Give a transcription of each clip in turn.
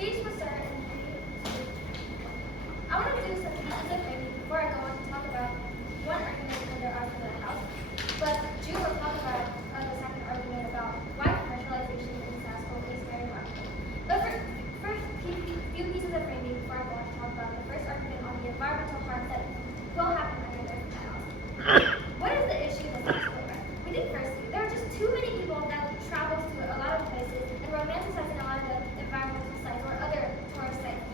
speech was started in I want to do some pieces of framing before I go on to talk about one argument under our side of the house. But Drew will talk about the second argument about why commercialization in SaaS world is very harmful. But first, few pieces of framing before I go on to talk about the first argument on the environmental harm that will happen under the house. What is the issue in the SaaS world? We think firstly, there are just too many people that travel to a lot of places and romanticizing a lot of the environmental sites or other tourist sites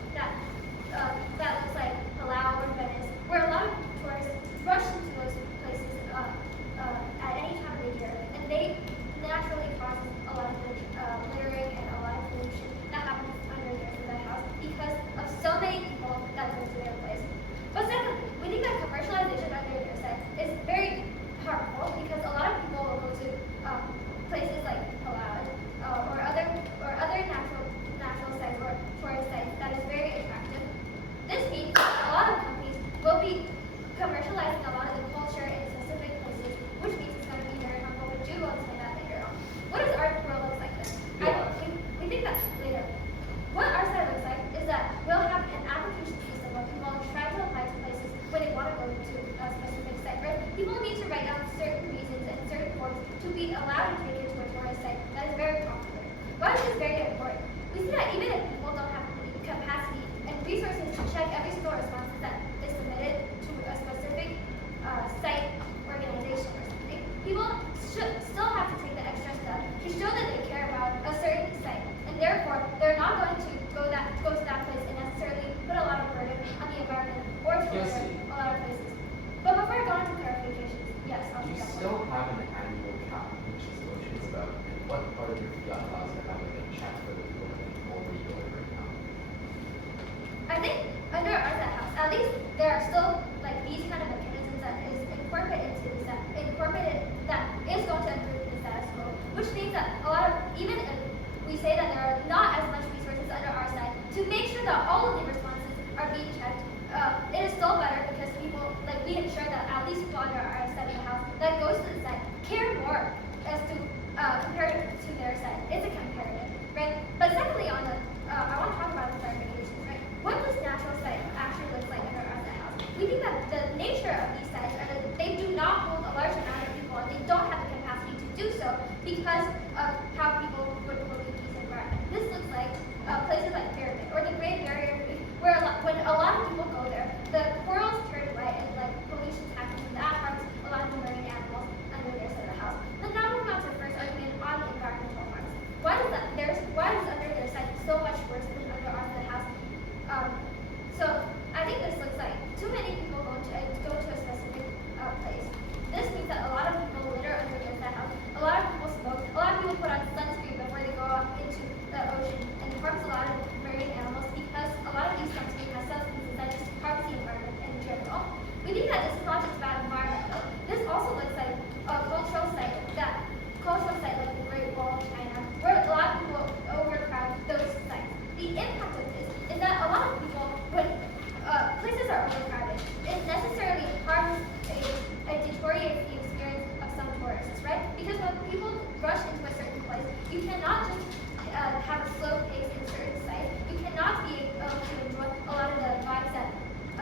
that looks like Palau or Venice, where a lot of tourists rush into those places at any time of the year, and they naturally cause a lot of littering and a lot of pollution that happens under there in the house because of so many people that go to their place. But secondly, we think that commercialization under their site is very harmful because a lot of people will go to places like Palau or other natural sites or tourist sites that is very attractive. This means that a lot of companies will be commercializing a lot of the culture in specific places, which means it's going to be very harmful, but Jude will explain that later on. What does our world look like then? We think that later. What our side looks like is that we'll have an application system where people try to apply to places when they want to go to a specific site. Right? People need to write down certain reasons and certain forms to be allowed to take it to a tourist site that is very popular. Why is this very important? We see that even if people don't have the capacity and resources to check every single response that is submitted to a specific site organization or something, people should still have to take the extra step to show that they care about a certain site, and therefore they're not going to go to that place and necessarily put a lot of burden on the environment or to a lot of places. But before I go on to clarifications, yes, I'll do you still have an annual cap, which is what it's about, and what part of your fiat allows you to have like a check for the people that you already delivering now? I think under our set house, at least there are still like these kind of mechanisms that is incorporated that is going to improve the status quo, which means that a lot of, even if we say that there are not as much resources under our side to make sure that all of the responses are being checked, it is still better because people, like we ensure that at least people under our side of the house that goes to the site care more as to compared to their side. It's a comparative, right? But secondly, on the I want to talk about the clarifications, right? What this natural site actually looks like under our site house? We think that the nature of these sites are that they do not hold a large amount of people and they don't have the capacity to do so because of how people would pollute these environments. This looks like places like Pyramid or the Great Barrier Reef, where when a lot of people go there, the corals turn white and like pollution happens, and that harms a lot of the marine animals under their side of the house. But now moving on to the first argument on the environmental harms. Why is under their site so much worse than under our side of the house? So I think this looks like too many people go to a specific place. This means that a lot of people litter under their side house. A lot of people smoke. A lot of people put on sunscreen before they go out into the ocean, and it harms a lot of marine animals because a lot of these sunscreen has substances that just harm the environment in general. We think that this is not just about environment though. This also looks like a cultural site like the Great Wall of China, where a lot of people overcrowd those sites. The impact of this is that a lot of people, when places are overcrowded, it necessarily harms it deteriorates the experience of some tourists, right? Because when people rush into a certain place, you cannot just have a slow pace in certain sites. You cannot be able to enjoy a lot of the vibes that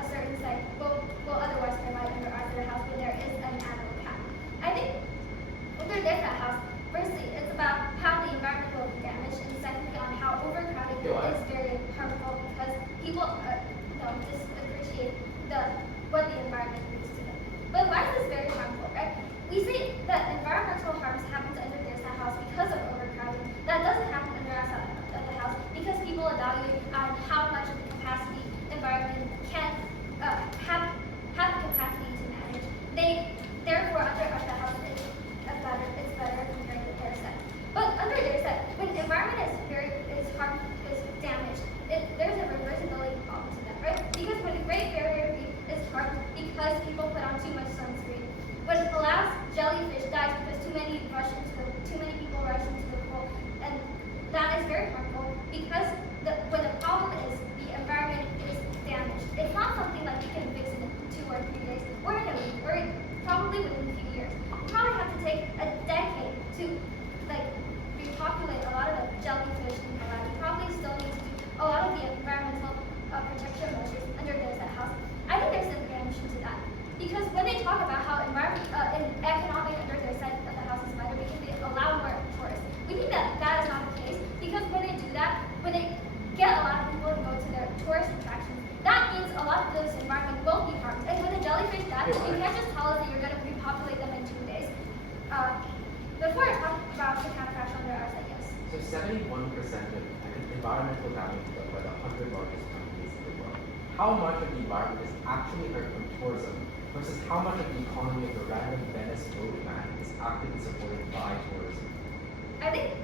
a certain site will otherwise provide under our side of the house when there is an annual cap. I think under their house, firstly, it's about how the environment will be damaged, and secondly, on how overcrowding is very harmful because people don't appreciate what the environment brings to them. But why is this very harmful, right? We say that environmental harms happen under their side house because of overcrowding. That doesn't happen under our side of the house because people evaluate on how much of the capacity environment can have the capacity to manage. Therefore under our side house it's better compared to their side. But under their side, when the environment is damaged, there's a reversibility problem to that, right? Because when the Great Barrier Reef is harmed because people put on too much sunscreen, when Palau's jellyfish dies because too many people rush into the pool, and that is very harmful because when the problem is the environment is damaged, it's not something like you can fix in 2 or 3 days or in a week or probably within a few years. You probably have to take a decade to repopulate a lot of the jellyfish in Palau. You probably still need to do a a lot of the environmental protection measures under the house, I think there's some damage to that. Because when they talk about how economic under their side of the house is better because they allow more tourists, we think that that is not the case. Because when they do that, when they get a lot of people to go to their tourist attractions, that means a lot of those environment will be harmed. And when the jellyfish die, you can't just tell us that you're going to repopulate them in 2 days. Before I talk about the cat crash under our side, yes. So 71% of environmental damage done by the 100 largest companies in the world. How much of the environment is actually hurt from tourism versus how much of the economy of the random Venice roadman is actively supported by tourism? I think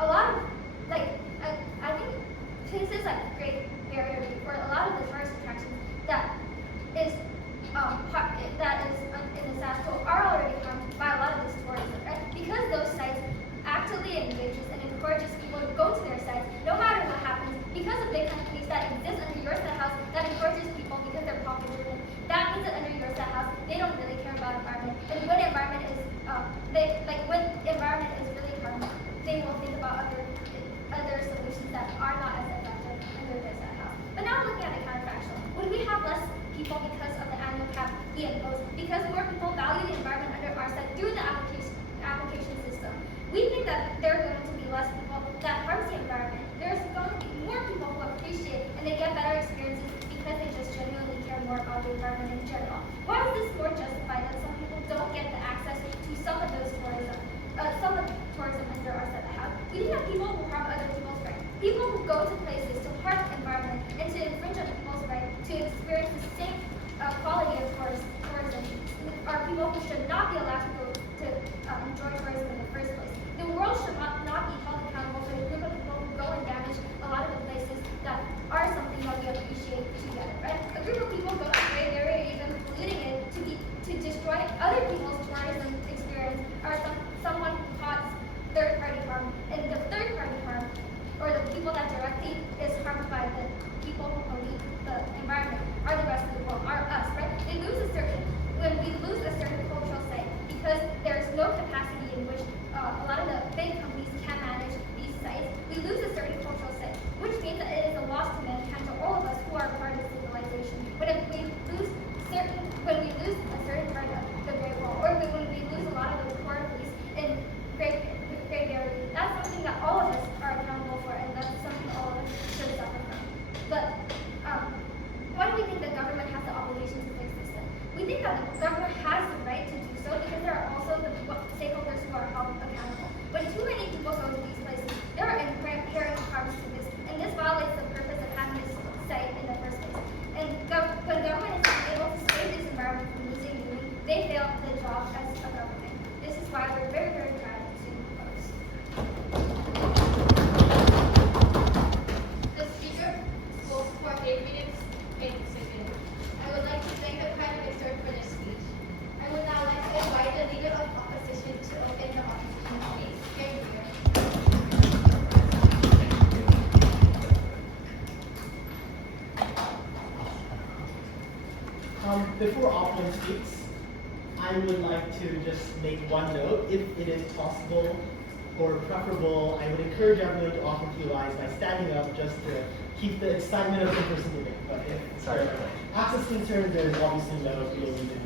a lot of, I think places like Great Barrier Reef or a lot of the tourist attractions that is in the SAS are already harmed by a lot of this tourism, right? Because those sites actively engages and encourages people to go to their sites, no matter what happens, because of big companies that exist under your set house that encourages people because they're profit driven. That means that under your set house, they don't really care about environment. And when environment is when environment is really harmed, they will think about other solutions that are not as effective under their set house. But now looking at the counterfactual, would we have less people because of the annual cap we imposed? Because more people value the environment under our set through the application system. We think that there are going to be less people that harm the environment. There's going to be more people who appreciate and they get better experiences because they just genuinely care more about the environment in general. Why is this more justified that some people don't get the access to some of those tourism under our set of house? We think that people who harm other people's rights, people who go to places to harm the environment and to infringe on people's right to experience the same quality of tourism, are people who should not be allowed to go to enjoy tourism in the first place. The world should not be held accountable for the group of people who go and damage a lot of the places that are something that we appreciate together, right? A group of people go to a great area, even polluting it to destroy other people's tourism experience, or someone who caused third-party harm. And the third-party harm, or the people that directly is harmed by the people who pollute the environment, are the rest of the world, are us, right? When we lose a certain cultural site because there's no capacity in which a lot of the big companies can manage these sites, we lose a certain cultural site, which means that it is a loss to mankind, to all of us who are part of civilization. But if we lose a certain part of the Great Wall, or when we lose a lot of those coral reefs in Great Barrier Reef, that's something that all of us are accountable for, and that's something all of us should suffer from. But why do we think the government has the obligation to fix this then? We think that the government has the right to do so because there are also the stakeholders who are held accountable. When too many people go to these places, there are inherent harms to this, and this violates the purpose of having this site in the first place. And when government is able to save this environment from losing meaning, they fail the job as a government. This is why we're very, very proud to propose. The speaker spoke for 8 minutes, 8 seconds. I would like to thank the Prime Minister for this speech. I would now like to invite the Leader of Opposition to open the opposition space. Thank you. Before opponent speaks, I would like to just make one note. If it is possible or preferable, I would encourage everyone to offer QIs by standing up just to keep the excitement of in-person debate. But if there are access concerns, there's obviously no real reason to do that.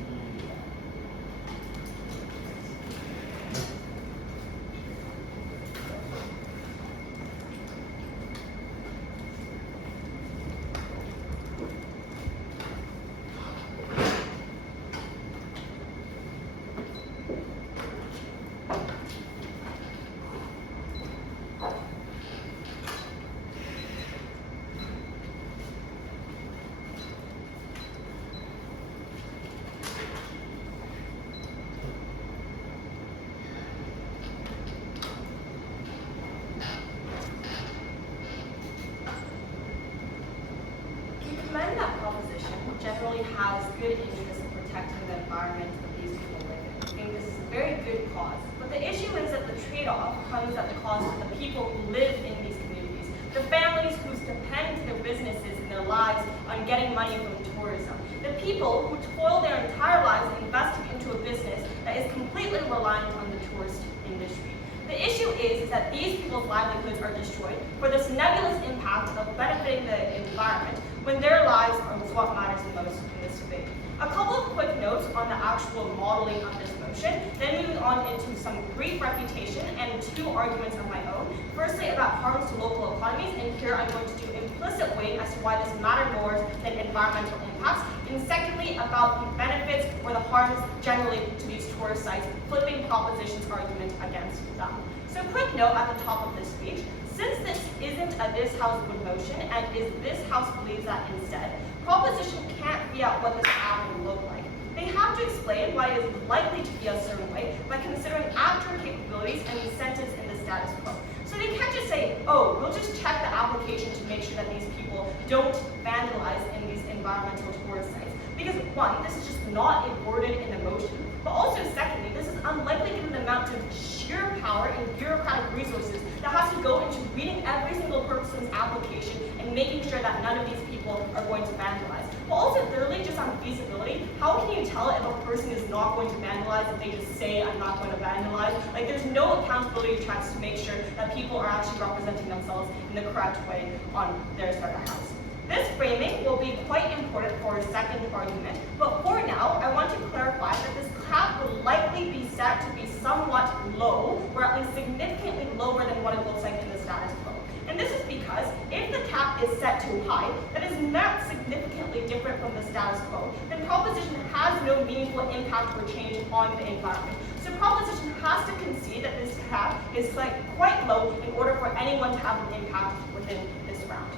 Recommend that proposition generally has good interest in protecting the environment that these people live in. I think this is a very good cause. But the issue is that the trade-off comes at the cost of the people who live in these communities, the families who depend their businesses and their lives on getting money from tourism, the people who toil their entire lives investing into a business that is completely reliant on the tourist industry. The issue is that these people's livelihoods are destroyed for this nebulous impact of benefiting the environment when their lives are what matters the most in this debate. A couple of quick notes on the actual modeling of this motion, then moving on into some brief refutation and 2 arguments of my own. Firstly, about harms to local economies, and here I'm going to do implicit weighting as to why this matters more than environmental impacts. And secondly, about the benefits or the harms generally to these tourist sites, flipping proposition's argument against them. So quick note at the top of this speech, since this isn't a this House would motion, and is this House believes that instead, proposition can't be out what this app will look like. They have to explain why it is likely to be a certain way by considering actual capabilities and incentives in the status quo. So they can't just say, oh, we'll just check the application to make sure that these people don't vandalize in these environmental tourist sites. Because one, this is just not worded in the motion, but also secondly, this is unlikely given the amount of sheer power and bureaucratic resources that has to go into reading every single person's application and making sure that none of these people are going to vandalize. But also thirdly, just on feasibility, how can you tell if a person is not going to vandalize if they just say, I'm not going to vandalize? Like, there's no accountability checks to make sure that people are actually representing themselves in the correct way on their side of the house. This framing will be quite important for a second argument, but for now, I want to clarify that this cap will likely be set to be somewhat low, or at least significantly lower than what it looks like in the status quo. And this is because if the cap is set too high, that is not significantly different from the status quo, then proposition has no meaningful impact or change on the environment. So proposition has to concede that this cap is quite low in order for anyone to have an impact within this round.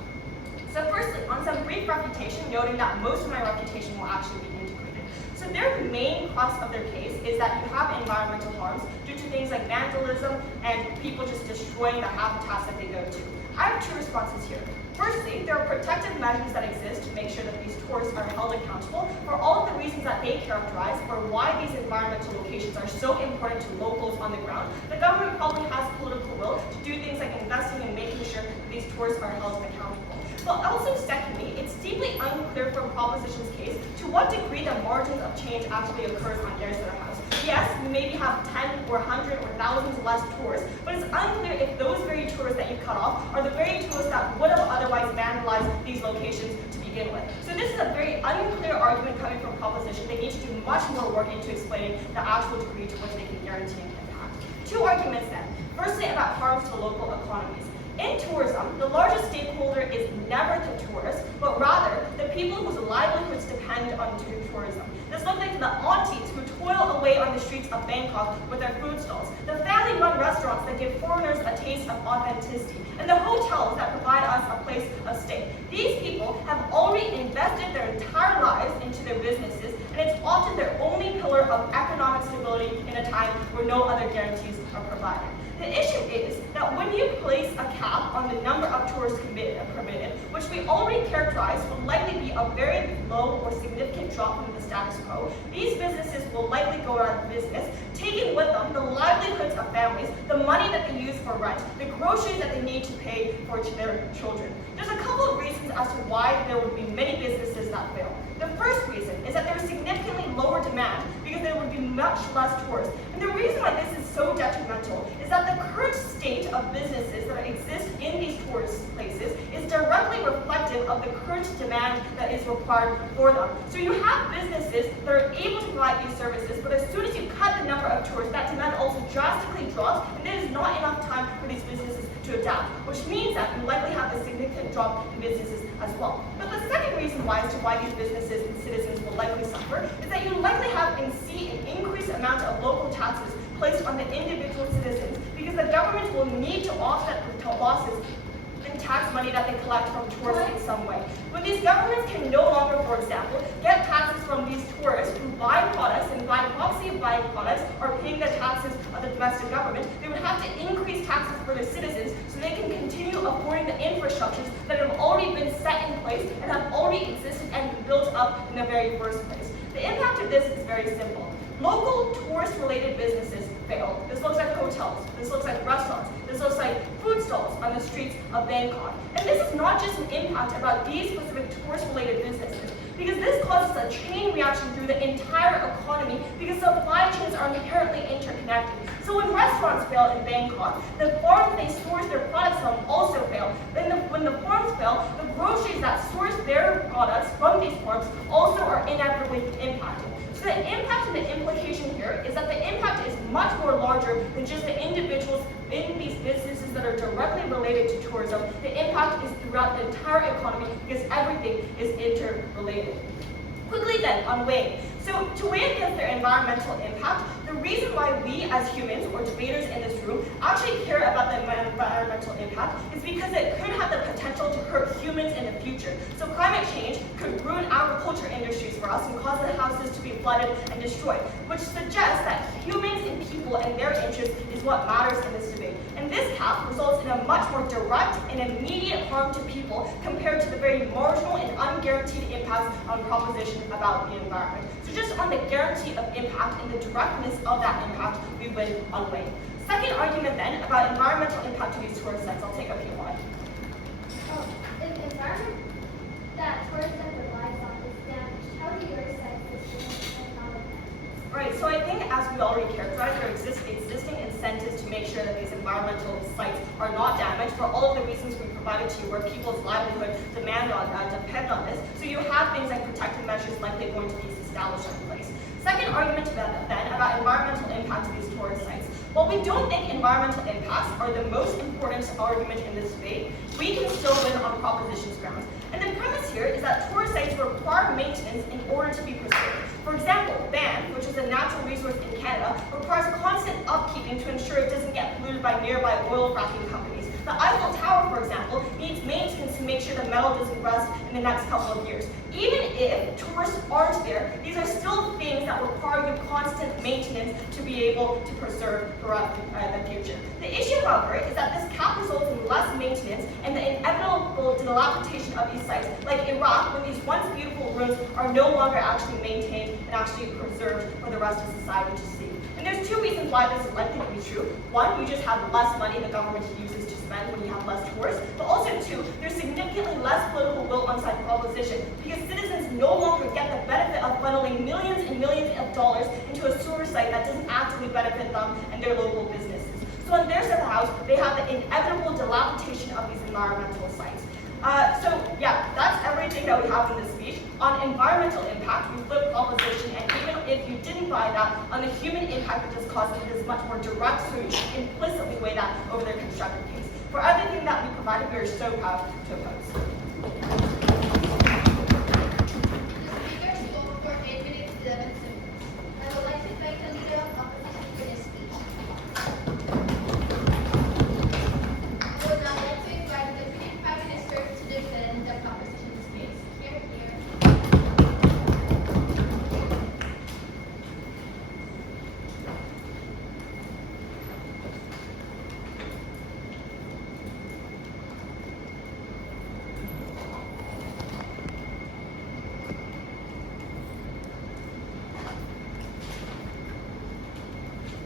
So firstly, on some brief refutation, noting that most of my refutation will actually be integrated. So their main crux of their case is that you have environmental harms due to things like vandalism and people just destroying the habitats that they go to. I have 2 responses here. Firstly, there are protective measures that exist to make sure that these tourists are held accountable for all of the reasons that they characterize for why these environmental locations are so important to locals on the ground. The government probably has political will to do things like investing and making sure that these tourists are held accountable. But also secondly, it's deeply unclear from proposition's case to what degree the margins of change actually occurs on their side of the house. Yes, you maybe have 10 or 100 or thousands less tourists, but it's unclear if those very tourists that you cut off are the very tourists that would have otherwise vandalized these locations to begin with. So this is a very unclear argument coming from proposition. They need to do much more work into explaining the actual degree to which they can guarantee an impact. 2 arguments then. Firstly, about harms to local economies. In tourism, the largest stakeholder is never the tourist, but rather the people whose livelihoods depend on tourism. This looks like the aunties who toil away on the streets of Bangkok with their food stalls, the family-run restaurants that give foreigners a taste of authenticity, and the hotels that provide us a place of stay. These people have already invested their entire lives into their businesses, and it's often their only pillar of economic stability in a time where no other guarantees are provided. The issue is that when you place a cap on the number of tourists permitted, which we already characterize will likely be a very low or significant drop from the status quo, these businesses will likely go out of business, taking with them the livelihoods of families, the money that they use for rent, the groceries that they need to pay for their children. There's a couple of reasons as to why there would be many businesses that fail. The first reason is that there is significantly lower demand because there would be much less tourists. And the reason why this is so detrimental is that the current state of businesses that exist in these tourist places is directly reflective of the current demand that is required for them. So you have businesses that are able to provide these services, but as soon as you cut the number of tourists, that demand also drastically drops, and there is not enough time for these businesses to adapt, which means that you likely have a significant drop in businesses as well. But the second reason why as to why these businesses and citizens will likely suffer is that you likely have and see an increased amount of local taxes placed on the individual citizens because the government will need to offset the losses in tax money that they collect from tourists in some way. When these governments can no longer, for example, get taxes from these tourists who buy products and by proxy of buying products are paying the taxes of the domestic government, they would have to increase taxes for their citizens so they can continue affording the infrastructures that have already been set in place and have already existed and been built up in the very first place. The impact of this is very simple. Local tourist-related businesses fail. This looks like hotels. This looks like restaurants. This looks like food stalls on the streets of Bangkok. And this is not just an impact about these specific tourist-related businesses. because this causes a chain reaction through the entire economy because supply chains are inherently interconnected. So when restaurants fail in Bangkok, the farms they source their products from also fail. Then when the farms fail, the groceries that source their products from these farms also are inevitably impacted. So the impact and the implication here is that the impact is much more larger than just the individuals in these businesses that are directly related to tourism. The impact is throughout the entire economy because everything is interrelated. Quickly then, on weighing. So to weigh against their environmental impact, the reason why we as humans or debaters in this room actually care about the environmental impact is because it could have the potential to hurt humans in the future. So climate change could ruin agriculture industries for us and cause the houses to be flooded and destroyed, which suggests that humans and people and their interests is what matters in this debate. And this cap results in a much more direct and immediate harm to people compared to the very marginal and unguaranteed impacts on proposition about the environment. So just on the guarantee of impact and the directness of that impact, we win on weight. Second argument then about environmental impact to these tourist sites. I'll take a few more. If the environment that tourism relies on is damaged, how do your sites sustain economic benefits? Right, so I think as we already characterized, there exist existing incentives to make sure that these environmental sites are not damaged for all of the reasons we provided to you, where people's livelihood depend on this. So you have things like protective measures likely going to be established in place. Second argument then about environmental impact to these tourist sites. While we don't think environmental impacts are the most important argument in this debate, we can still win on propositions grounds. And the premise here is that tourist sites require maintenance in order to be preserved. For example, Banff, which is a natural resource in Canada, requires constant upkeeping to ensure it doesn't get polluted by nearby oil fracking companies. The Eiffel Tower, for example, needs maintenance to make sure the metal doesn't rust in the next couple of years. Even if tourists aren't there, these are still things that require you constant maintenance to be able to preserve throughout the future. The issue, however, is that this cap results in less maintenance and the inevitable dilapidation of these sites, like Iraq, when these once beautiful ruins are no longer actually maintained and actually preserved for the rest of society to see. And there's two reasons why this is likely to be true. One, you just have less money the government uses to spend when you have less tourists. But also two, there's significantly less political will on site proposition because citizens no longer get the benefit of funneling millions and millions of dollars into a sewer site that doesn't actually benefit them and their local businesses. So on their side of the house, they have the inevitable dilapidation of these environmental sites. So yeah, that's everything that we have in this speech. On environmental impact, we flip proposition, and even if you didn't buy that, on the human impact it does cause, it is much more direct, so you should implicitly weigh that over their constructive case. For everything that we provided, we are so proud to oppose. The speaker spoke for 8 minutes, 11 seconds. I would like to thank the leader of opposition for this speech. I would now like to invite the Deputy Prime Minister to defend the proposition's case. Here.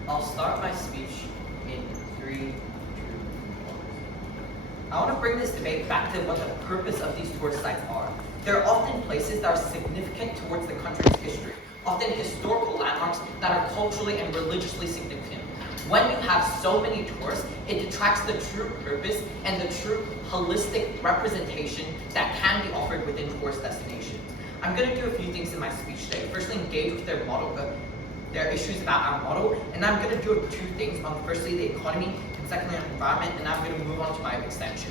I'll start my speech in 3, 2, 1. I want to bring this debate back to what the purpose of these tourist sites are. They're often places that are significant towards the country's history, often historical landmarks that are culturally and religiously significant. When you have so many tourists, it detracts the true purpose and the true holistic representation that can be offered within tourist destinations. I'm going to do a few things in my speech today. Firstly, engage with their model, their issues about our model, and I'm going to do two things on firstly the economy and secondly on the environment, and I'm going to move on to my extension.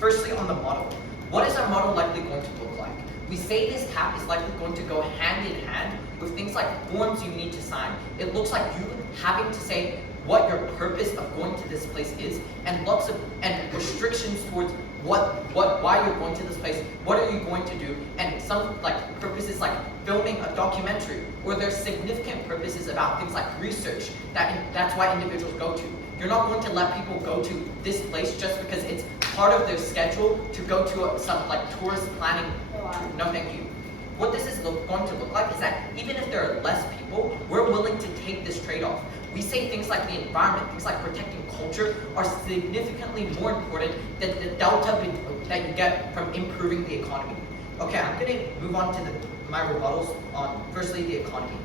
Firstly on the model. What is our model likely going to look like? We say this cap is likely going to go hand in hand with things like forms you need to sign. It looks like you having to say what your purpose of going to this place is, and lots of restrictions towards why you're going to this place, what are you going to do, and some like purposes like filming a documentary, or there's significant purposes about things like research that's why individuals go to. You're not going to let people go to this place just because it's part of their schedule to go to some like tourist planning. No, thank you. What this is going to look like is that even if there are less people, we're willing to take this trade-off. We say things like the environment, things like protecting culture are significantly more important than the delta that you get from improving the economy. Okay, I'm going to move on to the my rebuttals on, firstly, the economy.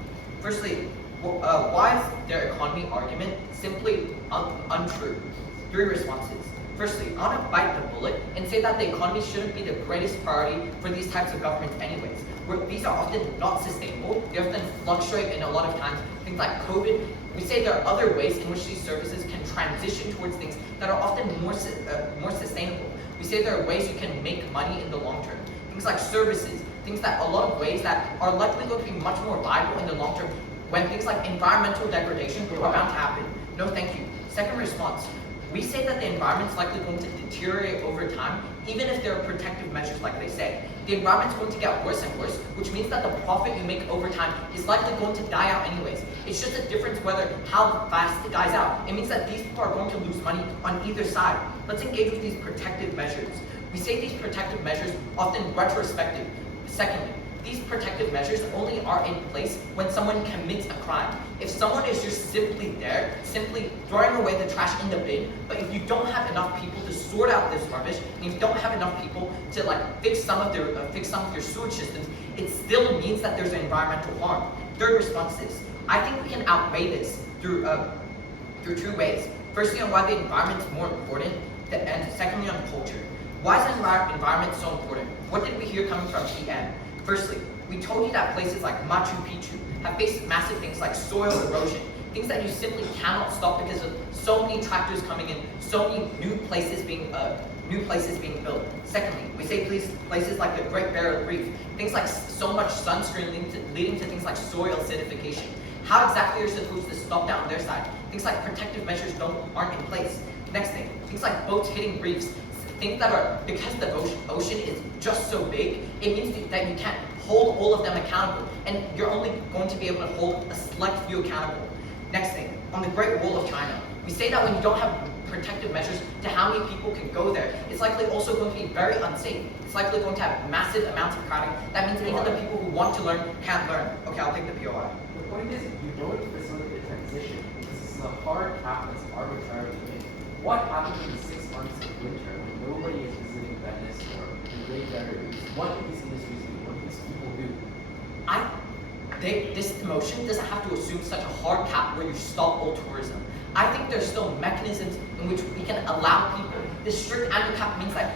Firstly, why is their economy argument simply untrue? 3 responses. Firstly, I want to bite the bullet and say that the economy shouldn't be the greatest priority for these types of governments anyways. Where these are often not sustainable, they often fluctuate, and a lot of times, things like COVID, we say there are other ways in which these services can transition towards things that are often more sustainable. We say there are ways you can make money in the long term. Things like services, things that a lot of ways that are likely going to be much more viable in the long term when things like environmental degradation are bound to happen. No thank you. Second response, we say that the environment is likely going to deteriorate over time, even if there are protective measures like they say. The environment is going to get worse and worse, which means that the profit you make over time is likely going to die out anyways. It's just a difference whether how fast it dies out. It means that these people are going to lose money on either side. Let's engage with these protective measures. We say these protective measures often retrospective. Secondly, these protective measures only are in place when someone commits a crime. If someone is just simply there, simply throwing away the trash in the bin, but if you don't have enough people to sort out this rubbish, and if you don't have enough people to fix some of your sewage systems, it still means that there's an environmental harm. Third response is, I think we can outweigh this through 2 ways. Firstly, on why the environment is more important, and secondly, on culture. Why is the environment so important? What did we hear coming from PM? Firstly, we told you that places like Machu Picchu have faced massive things like soil erosion, things that you simply cannot stop because of so many tractors coming in, so many new places being built. Secondly, we say places like the Great Barrier Reef, things like so much sunscreen leading to things like soil acidification. How exactly are you supposed to stop that on their side? Things like protective measures aren't in place. Next thing, things like boats hitting reefs. Things that are, because the ocean is just so big, it means that you can't hold all of them accountable, and you're only going to be able to hold a select few accountable. Next thing, on the Great Wall of China, we say that when you don't have protective measures to how many people can go there, it's likely also going to be very unsafe. It's likely going to have massive amounts of crowding. That means even the people who want to learn can't learn. Okay, I'll take the POI. The point is, you don't facilitate transition because this is a hard cap that's arbitrarily made. What happens in the 6 months of winter when nobody is visiting Venice or the Great Barrier Reef? What do these industries do? What do these people do? This motion doesn't have to assume such a hard cap where you stop all tourism. I think there's still mechanisms in which we can allow people. This strict annual cap means that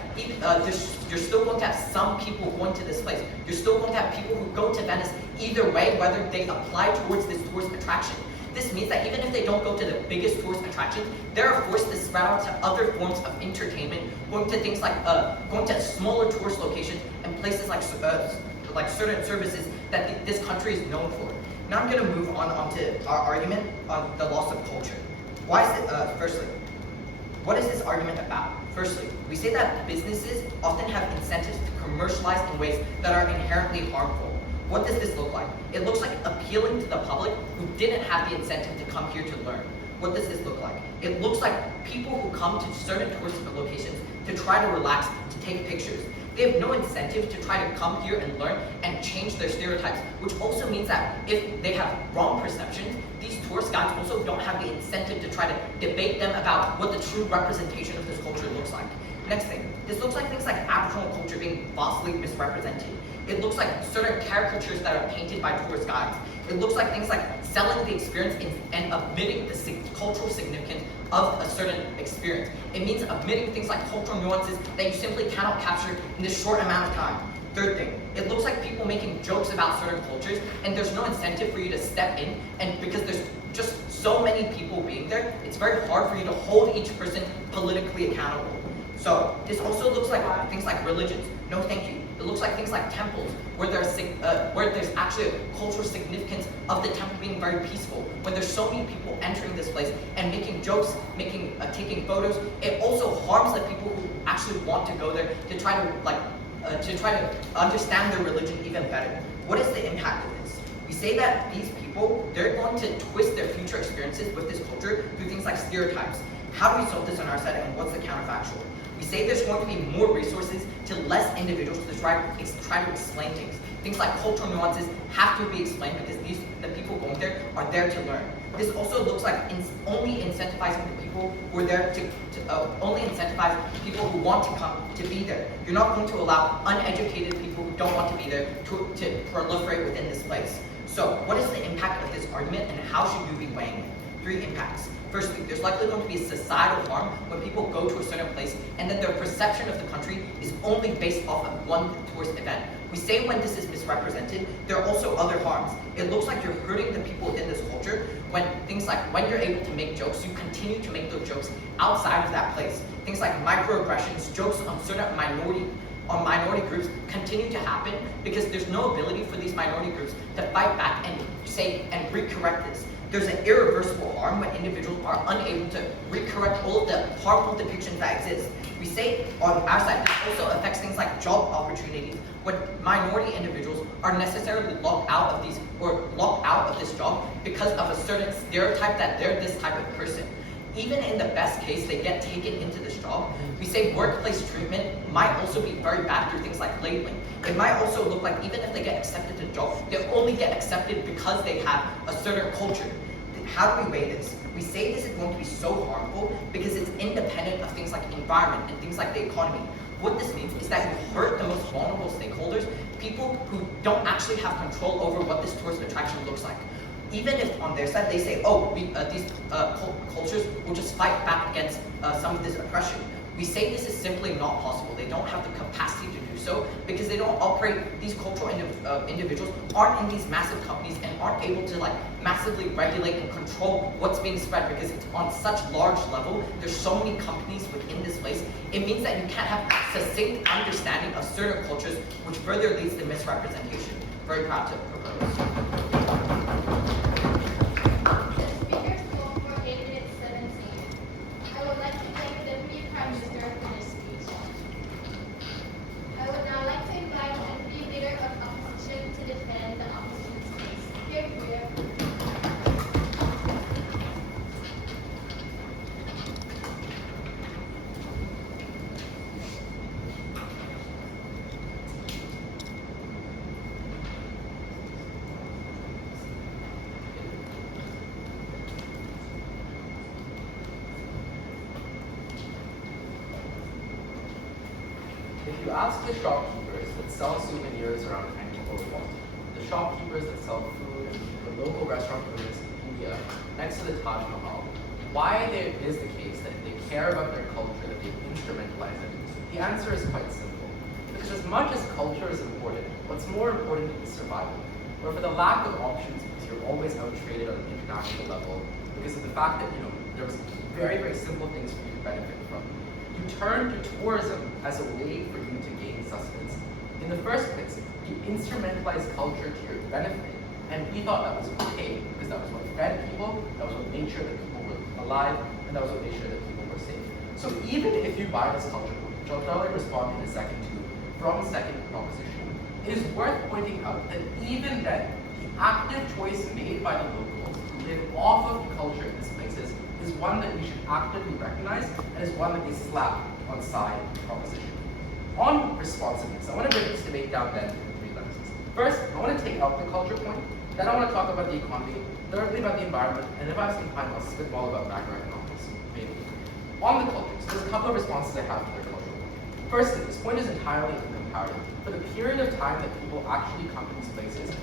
you're still going to have some people going to this place. You're still going to have people who go to Venice either way, whether they apply towards this tourist attraction. This means that even if they don't go to the biggest tourist attractions, they're forced to spread out to other forms of entertainment, going to things like going to smaller tourist locations and places like certain services that this country is known for. Now I'm going to move on to our argument on the loss of culture. Why is it? Firstly, what is this argument about? Firstly, we say that businesses often have incentives to commercialize in ways that are inherently harmful. What does this look like? It looks like appealing to the public who didn't have the incentive to come here to learn. What does this look like? It looks like people who come to certain tourist locations to try to relax, to take pictures. They have no incentive to try to come here and learn and change their stereotypes, which also means that if they have wrong perceptions, these tourist guides also don't have the incentive to try to debate them about what the true representation of this culture looks like. Next thing, this looks like things like Aboriginal culture being vastly misrepresented. It looks like certain caricatures that are painted by tourist guides. It looks like things like selling the experience and omitting the cultural significance of a certain experience. It means omitting things like cultural nuances that you simply cannot capture in this short amount of time. Third thing, it looks like people making jokes about certain cultures, and there's no incentive for you to step in, and because there's just so many people being there, it's very hard for you to hold each person politically accountable. So this also looks like things like religions. No thank you. It looks like things like temples, where there's actually a cultural significance of the temple being very peaceful. When there's so many people entering this place and making jokes, taking photos, it also harms the people who actually want to go there to try to understand their religion even better. What is the impact of this? We say that these people, they're going to twist their future experiences with this culture through things like stereotypes. How do we solve this on our side, and what's the counterfactual? We say there's going to be more resources to less individuals to try to explain things. Things like cultural nuances have to be explained because the people going there are there to learn. This also looks like only incentivizing the people who are there only incentivize people who want to come to be there. You're not going to allow uneducated people who don't want to be there to proliferate within this place. So what is the impact of this argument and how should we be weighing it? 3 impacts. Firstly, there's likely going to be a societal harm when people go to a certain place and then their perception of the country is only based off of one tourist event. We say when this is misrepresented, there are also other harms. It looks like you're hurting the people in this culture when things like when you're able to make jokes, you continue to make those jokes outside of that place. Things like microaggressions, jokes on certain minority groups continue to happen because there's no ability for these minority groups to fight back and say and recorrect this. There's an irreversible harm when individuals are unable to recorrect all of the harmful depictions that exist. We say on our side, this also affects things like job opportunities when minority individuals are necessarily locked out of this job because of a certain stereotype that they're this type of person. Even in the best case, they get taken into this job. We say workplace treatment might also be very bad through things like labeling. It might also look like even if they get accepted to jobs, they only get accepted because they have a certain culture. How do we weigh this? We say this is going to be so harmful because it's independent of things like environment and things like the economy. What this means is that you hurt the most vulnerable stakeholders, people who don't actually have control over what this tourist attraction looks like. Even if on their side they say, oh, these cultures will just fight back against some of this oppression. We say this is simply not possible. They don't have the capacity to do so because they don't operate, these cultural individuals aren't in these massive companies and aren't able to like massively regulate and control what's being spread because it's on such large level. There's so many companies within this place. It means that you can't have succinct understanding of certain cultures, which further leads to misrepresentation. Very proud to propose. The speaker spoke for 8 minutes 17. I would like to thank the Deputy Prime Minister for his speech. I would now like to invite the Deputy Leader of Opposition to defend the opposition's case. Here for you. If you ask the shopkeepers that sell souvenirs around Angkor Wat, the shopkeepers that sell food, the local restaurant owners in India next to the Taj Mahal, why it is the case that if they care about their culture, that they instrumentalize it, the answer is quite simple. Because as much as culture is important, what's more important is survival. Or for the lack of options, because you're always out-traded on an international level, because of the fact that there's very, very simple things for you to benefit from. You turn to tourism as a way for you to gain sustenance. In the first place, you instrumentalize culture to your benefit, and we thought that was okay because that was what fed people, that was what made sure that people were alive, and that was what made sure that people were safe. So even if you buy this culture, which I'll probably respond in a second to, from second proposition, it is worth pointing out that even then, the active choice made by the locals to live off of the culture in these places is one that we should actively recognize and is one that they slap on side proposition. On responsiveness, I want to break this debate down then into 3 lenses. First, I want to take out the culture point, then I want to talk about the economy, thirdly about the environment, and if I have some time, I'll spitball about macroeconomics, maybe. On the culture, so there's a couple of responses I have to their cultural point. Firstly, this point is entirely incomparative. For the period of time that people actually come to these places,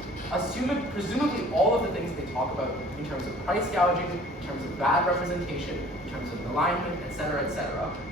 presumably all of the things they talk about in terms of price gouging, in terms of bad representation, in terms of alignment, etc.,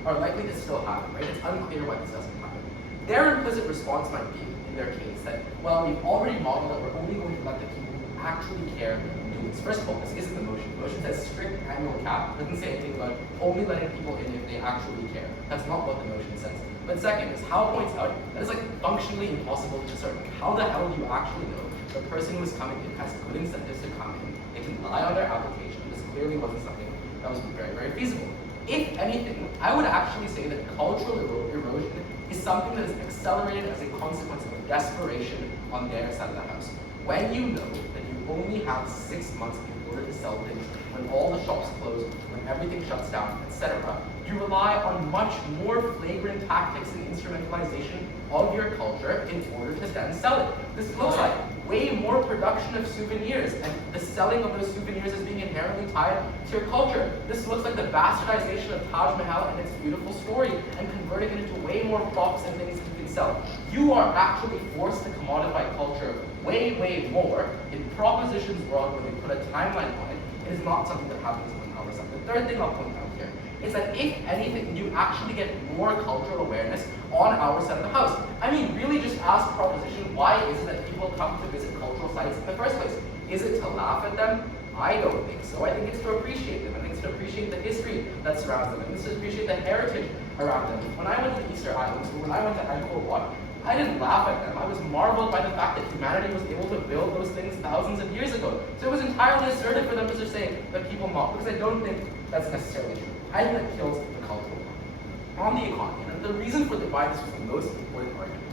are likely to still happen, right? It's unclear why this doesn't happen. Their implicit response might be, in their case, that, well, we've already modeled that we're only going to let the people who actually care do this. First of all, this isn't the motion. The motion says strict annual cap. It doesn't say anything about only letting people in if they actually care. That's not what the motion says. But second, as Hal points out, that is like functionally impossible to discern. How the hell do you actually know the person who is coming in has good incentives to come in? They can lie on their application. This clearly wasn't something that was very, very feasible. If anything, I would actually say that cultural erosion is something that is accelerated as a consequence of desperation on their side of the house. When you know that you only have 6 months in order to sell things, when all the shops close, when everything shuts down, etc., you rely on much more flagrant tactics and instrumentalization of your culture in order to then sell it. This looks like way more production of souvenirs, and the selling of those souvenirs is being inherently tied to your culture. This looks like the bastardization of Taj Mahal and its beautiful story, and converting it into way more props and things you can sell. You are actually forced to commodify culture way, way more in propositions world where they put a timeline on it. It is not something that happens on our side. The third thing I'll point out here is that if anything, you actually get more cultural awareness on our side of the house. I mean, really just ask proposition, why is it that people come to visit cultural sites in the first place? Is it to laugh at them? I don't think so. I think it's to appreciate them. I think it's to appreciate the history that surrounds them. I think it's to appreciate the heritage around them. When I went to the Easter Islands, or when I went to Angkor Wat, I didn't laugh at them. I was marveled by the fact that humanity was able to build those things thousands of years ago. So it was entirely assertive for them to just say that people mock, because I don't think that's necessarily true. I think that kills the cultural one. On the economy, and the reason for why this was the most important argument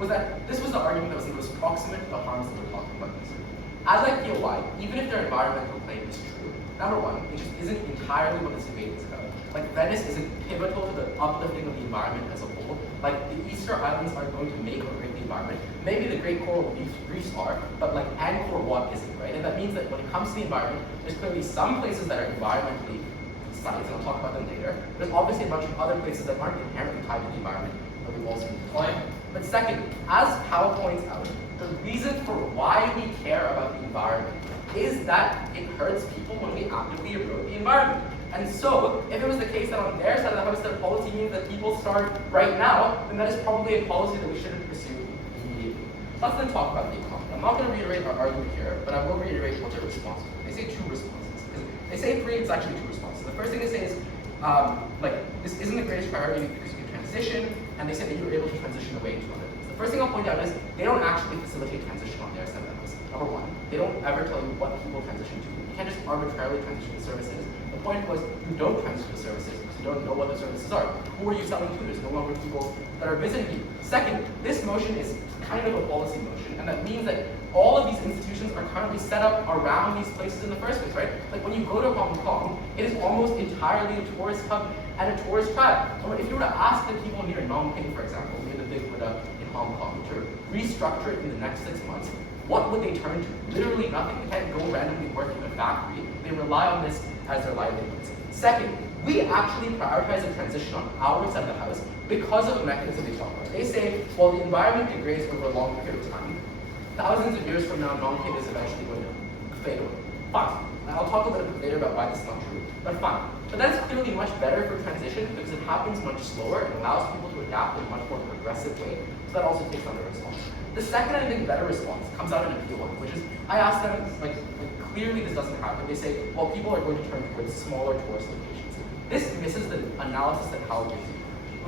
was that this was the argument that was the most proximate to the harms that we're talking about this year. As I feel why, even if their environmental claim is true, number one, it just isn't entirely what this debate is about. Like, Venice isn't pivotal to the uplifting of the environment as a whole. Like, the Easter Islands are going to make or break the environment. Maybe the Great Coral Reefs are, but like Angkor Wat isn't, right? And that means that when it comes to the environment, there's clearly some places that are environmentally sites, and I'll talk about them later. There's obviously a bunch of other places that aren't inherently tied to the environment that we've also been deploying. But second, as Powell points out, the reason for why we care about the environment is that it hurts people when we actively erode the environment. And so, if it was the case that on their side of the house their policy means that people starve right now, then that is probably a policy that we shouldn't pursue immediately. So let's then talk about the economy. I'm not going to reiterate our argument here, but I will reiterate what their response is. They say two responses. They say three, it's actually two responses. The first thing they say is, this isn't the greatest priority because you can transition, and they say that you were able to transition away to other things. The first thing I'll point out is they don't actually facilitate transition on their side of the house. Number one, they don't ever tell you what people transition to. You can't just arbitrarily transition to services. The point was, you don't transition to services because you don't know what the services are. Who are you selling to? There's no longer people that are visiting you. Second, this motion is kind of a policy motion, and that means that all of these institutions are currently set up around these places in the first place, right? Like when you go to Hong Kong, it is almost entirely a tourist hub and a tourist trap. Or if you were to ask the people near Phnom Penh, for example, near the Big Buddha in Hong Kong, to restructure it in the next 6 months, what would they turn to? Literally nothing. They can't go randomly work in a factory. They rely on this as their livelihoods. Second, we actually prioritize a transition on our side of the house because of a mechanism they talk about. They say, well, the environment degrades over a long period of time. Thousands of years from now, Phnom Penh is eventually going to fade away. Fine. And I'll talk a little bit later about why this is not true, but fine. But that's clearly much better for transition because it happens much slower and allows people to adapt in a much more progressive way. So that also takes on the response. The second, I think, better response comes out in appeal one, which is, I asked them, like clearly this doesn't happen. They say, well, people are going to turn towards smaller tourist locations. This misses the analysis that Howard gives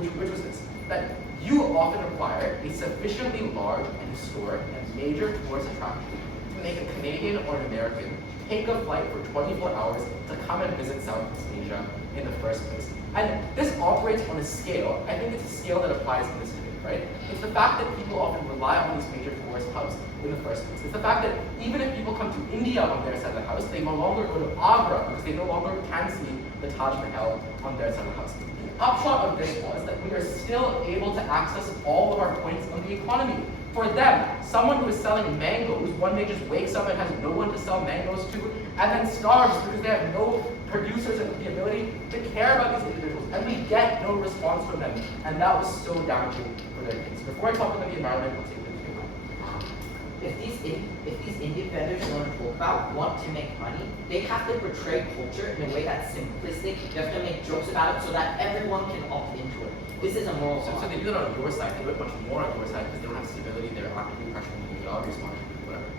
you, which was this, that you often require a sufficiently large and historic and major tourist attraction to make a Canadian or an American take a flight for 24 hours to come and visit Southeast Asia in the first place. And this operates on a scale, I think it's a scale that applies in this debate, right? It's the fact that people often rely on these major tourist hubs in the first place. It's the fact that even if people come to India on their side of the house, they no longer go to Agra because they no longer can see the Taj Mahal on their side of the house. The upshot of this was that we are still able to access all of our points on the economy. For them, someone who is selling mangoes one day just wakes up and has no one to sell mangoes to, and then starves because they have no producers and the ability to care about these individuals, and we get no response from them. And that was so damaging for their kids. Before I talk about the environment, I'll take the If these indie vendors you want to talk about want to make money, they have to portray culture in a way that's simplistic. You have to make jokes about it so that everyone can opt into it. This is a moral law. So they do that on your side. They do it much more on your side because they don't have stability. They're actively pressuring the media, sponsoring, whatever.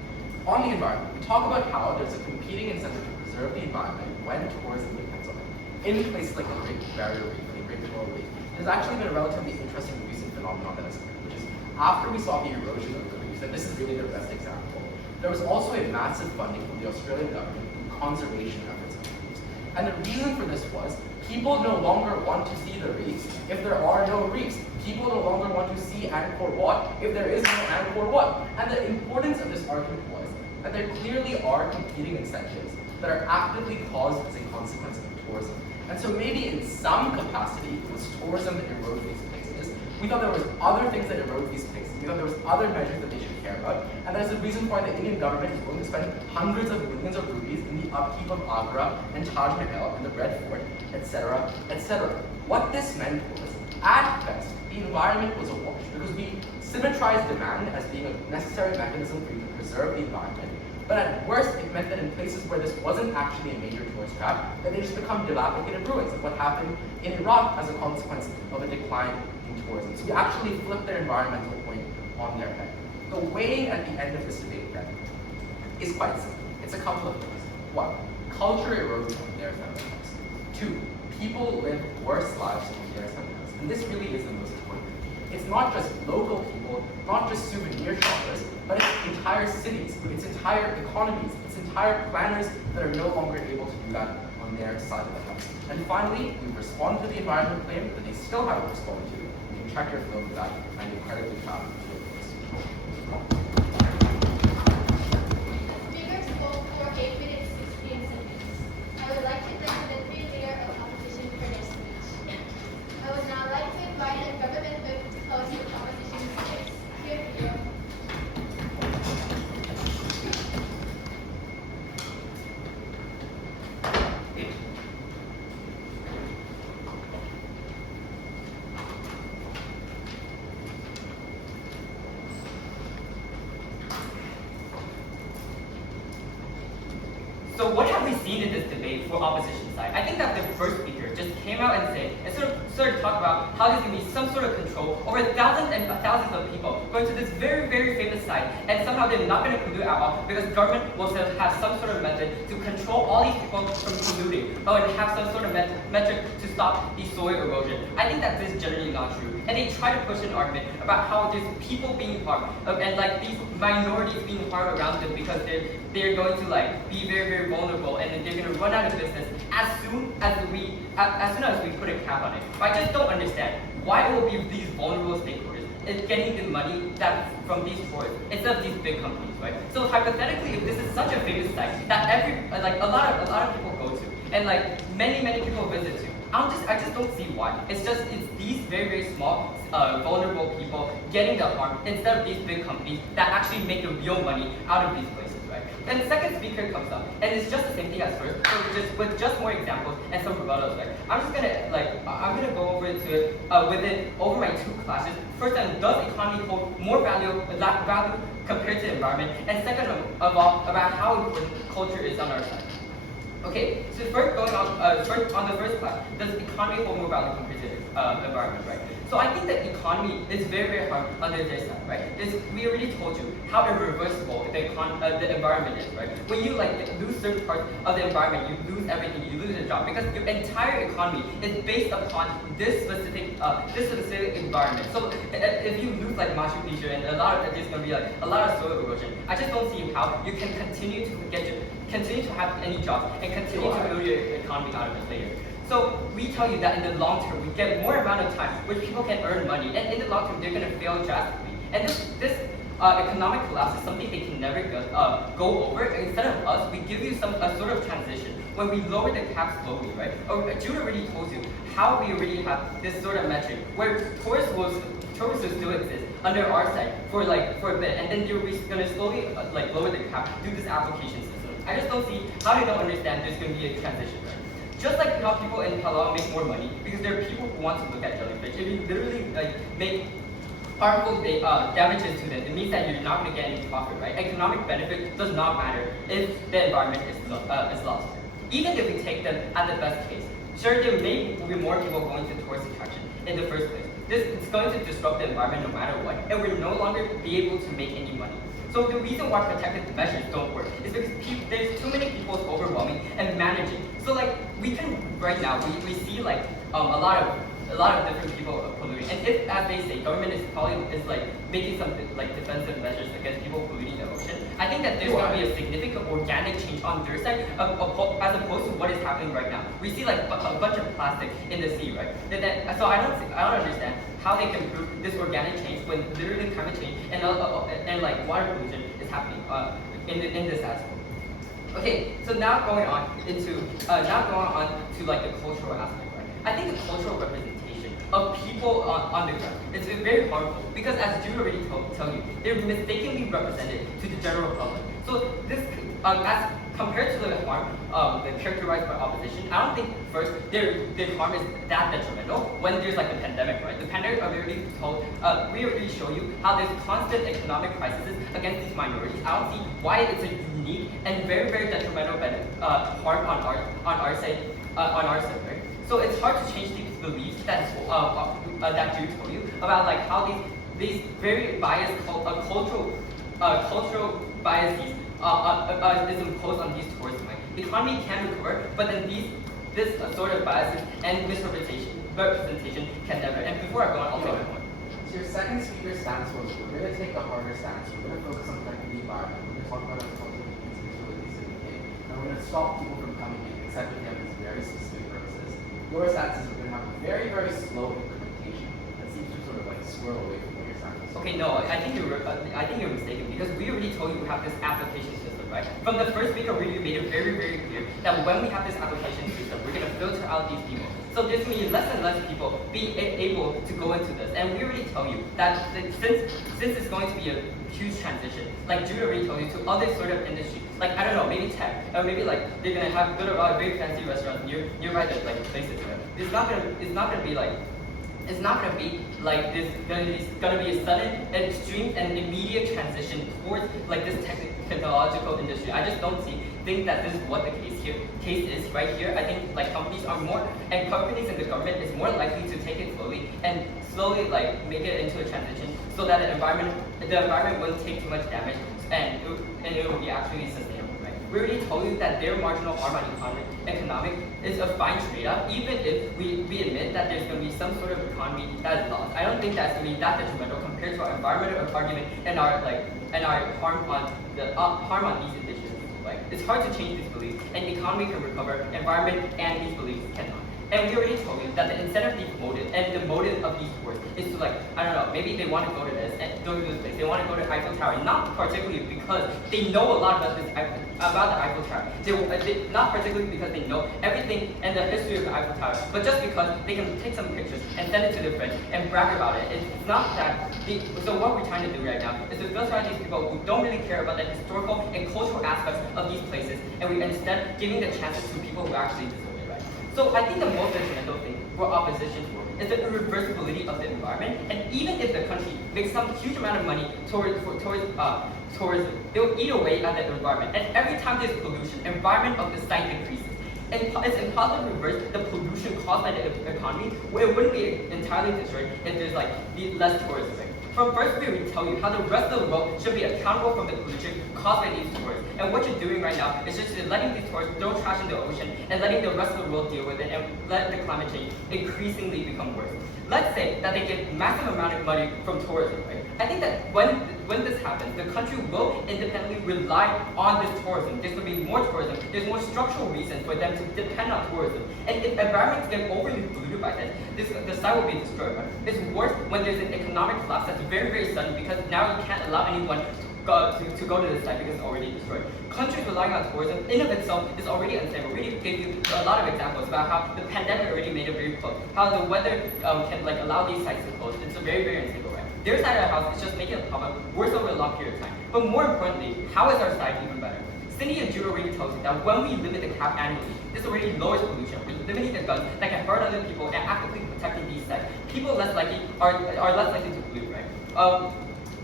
On the environment, we talk about how there's a competing incentive to preserve the environment when tourism depends on it. In places like the Great Barrier Reef and the Great Coral Reef, there's actually been a relatively interesting recent phenomenon that has occurred, which is after we saw the erosion of the reefs, and this is really their best example, there was also a massive funding from the Australian government in conservation efforts of the reefs. And the reason for this was people no longer want to see the reefs if there are no reefs. People no longer want to see Angkor Wat if there is no Angkor Wat. And the importance of this argument was that there clearly are competing incentives that are actively caused as a consequence of tourism. And so maybe in some capacity it was tourism that eroded these places, We thought there was other things that erode these places. We thought there was other measures that they should care about, and that's the reason why the Indian government is willing to spend hundreds of millions of rupees in the upkeep of Agra and Taj Mahal and the Red Fort, etc., etc. What this meant was, at best, the environment was a wash because we symmetrized demand as being a necessary mechanism for you to preserve the environment. But at worst, it meant that in places where this wasn't actually a major tourist trap, that they just become dilapidated ruins, like what happened in Iraq as a consequence of a decline in tourism. So we actually flipped their environmental point on their head. The way at the end of this debate then is quite simple. It's a couple of things. One, culture erodes from their fundamentals. Two, people live worse lives from their fundamentals. And this really is the most important thing. It's not just local people, not just souvenir shoppers, but it's entire cities, it's entire economies, it's entire planners that are no longer able to do that on their side of the house. And finally, we respond to the environment claim that they still haven't responded to. You can check your film for that. I'm incredibly proud of you. Speaker spoke for 8 minutes 16 seconds. I would like to thank the three leaders of opposition for their speech. I would now like to invite the government whip to close the opposition space. Here we go. So what have we seen in this debate for opposition side? I think that the first speaker just came out and said, and sort of talked about how there's going to be some sort of control over thousands and thousands of people going to this very, very famous site, and somehow they're not going to pollute at all because government will have some sort of method to control all these people from polluting, or have some sort of metric to stop the soil erosion. I think that this is generally not true. And they try to push an argument about how there's people being harmed, and like these minorities being harmed around them because they're going to like be very, very vulnerable, and then they're going to run out of business as soon as we put a cap on it. But I just don't understand why it will be these vulnerable stakeholders is getting the money that from these tourists instead of these big companies, right? So hypothetically, if this is such a famous site that a lot of people go to, and like many people visit to, I just don't see why. It's these very, very small, vulnerable people getting the harm instead of these big companies that actually make the real money out of these places, right? And the second speaker comes up, and it's just the same thing as first, so with just more examples and some rebuttals, right? I'm gonna go over to it over my two classes. First, does economy hold more value compared to the environment? And second of all, about how important culture is on our side. Okay, so first on the first class, does economy hold more value compared to environment, right? So I think that economy is very, very hard under their side, right? We already told you how irreversible the environment is, right? When you lose certain parts of the environment, you lose everything, you lose your job, because your entire economy is based upon this specific environment. So if you lose like Machu Picchu and there's going to be like a lot of soil erosion, I just don't see how you can continue to have any jobs and continue to build your economy out of it later. So we tell you that in the long term, we get more amount of time which people can earn money, and in the long term, they're going to fail drastically. And this economic collapse is something they can never go over. Instead of us, we give you a sort of transition when we lower the cap slowly, right? Jude already told you how we already have this sort of metric where tourists will still exist under our site for a bit, and then you're going to slowly lower the cap through this application system. I just don't see how they don't understand there's going to be a transition, right? Just like how people in Palau make more money because there are people who want to look at jellyfish. If you literally make harmful damages to them, it means that you're not going to get any profit, right? Economic benefit does not matter if the environment is lost. Even if we take them at the best case, sure, there may be more people going to tourist attraction in the first place. This is going to disrupt the environment no matter what, and we'll no longer be able to make any money. So the reason why protective measures don't work is because there's too many people overwhelming and managing. So we can right now we see a lot of different people polluting, and if, as they say, government is making some defensive measures against people polluting the ocean, I think that there's going to be a significant organic change on their side as opposed to what is happening right now. We see a bunch of plastic in the sea, right? So I don't understand how they can prove this organic change when literally climate change and water pollution is happening in this aspect. Okay, so now going on to the cultural aspect, right? I think the cultural representation of of people on the ground. It's very harmful because, as Jude already tell you, they're mistakenly represented to the general public. So this, as compared to the harm characterized by opposition, I don't think first their harm is that detrimental when there's like a pandemic, right? The pandemic we already show you how there's constant economic crises against these minorities. I don't see why it's a unique and very, very detrimental harm on our side, right? So it's hard to change these beliefs that Jude told you about, like how these very biased cultural biases is imposed on these tourists. Like, the economy can recover, but then this sort of biases and misrepresentation can never. And before I go on, I'll take my point. So your second speaker stance was, we're going to take a harder stance. We're going to focus on protecting the environment. We're going to talk about our cultural responsibilities in the UK. And we're going to stop people from coming in, except if they have these very specific purposes. Your stance is we're going to have a very, very slow implementation. That seems to sort of like squirrel away from what your stance is. Okay, no, I think you're mistaken because we already told you we have this application system, right? From the first speaker, we made it very, very clear that when we have this application system, we're going to filter out these people. So there's going to be less and less people be able to go into this. And we already tell you that since it's going to be a huge transition, like Jude already told you, to other sort of industry, like I don't know, maybe tech, or maybe like they're going to have very fancy restaurants nearby the like places, right? It's not gonna be like this gonna be a sudden, extreme, and immediate transition towards like this technological industry. I just don't think that this is what the case is right here. I think like companies and the government is more likely to take it slowly and slowly like make it into a transition so that the environment won't take too much damage and it will be actually sustainable. We already told you that their marginal harm on economic is a fine trade-off, even if we admit that there's going to be some sort of economy that is lost. I don't think that's going to be that detrimental compared to our environmental argument and our harm on these indigenous people. Like, it's hard to change these beliefs, and the economy can recover, environment and these beliefs cannot. And we already told you that the incentive of these motive and the motive of these tours is to, like, I don't know, maybe they want to go to this and go to this place. They want to go to Eiffel Tower, not particularly because they know a lot about the Eiffel Tower. Not particularly because they know everything and the history of the Eiffel Tower, but just because they can take some pictures and send it to their friends and brag about it. It's not that. So what we're trying to do right now is to filter out these people who don't really care about the historical and cultural aspects of these places, and we instead giving the chances to people who actually deserve it, right? So I think the most detrimental thing for opposition to work is the irreversibility of the environment, and even if the country makes some huge amount of money towards tourism, they will eat away at the environment. And every time there's pollution, environment of the site decreases. And it's impossible to reverse the pollution caused by the economy, where it wouldn't be entirely destroyed if there's like less tourism. From first, we already tell you how the rest of the world should be accountable for the pollution caused by these tourists. And what you're doing right now is just letting these tourists throw trash in the ocean and letting the rest of the world deal with it and let the climate change increasingly become worse. Let's say that they get massive amount of money from tourism, right? I think that when this happens, the country will independently rely on this tourism. There's going to be more tourism. There's more structural reasons for them to depend on tourism. And if environments get overly polluted by this, the site will be destroyed. Right? It's worse when there's an economic collapse that's very, very sudden, because now you can't allow anyone to go to the site because it's already destroyed. Countries relying on tourism in of itself is already unstable. We already gave you a lot of examples about how the pandemic already made it very close, how the weather can like allow these sites to close. It's a very, very unstable, right? Their side of the house is just making a problem worse over a long period of time. But more importantly, how is our side even better? Cindy and Jude already tells you that when we limit the cap annually, this already lowers pollution. We're limiting the guns that can hurt other people and actively protecting these sites. People are less likely to pollute, right?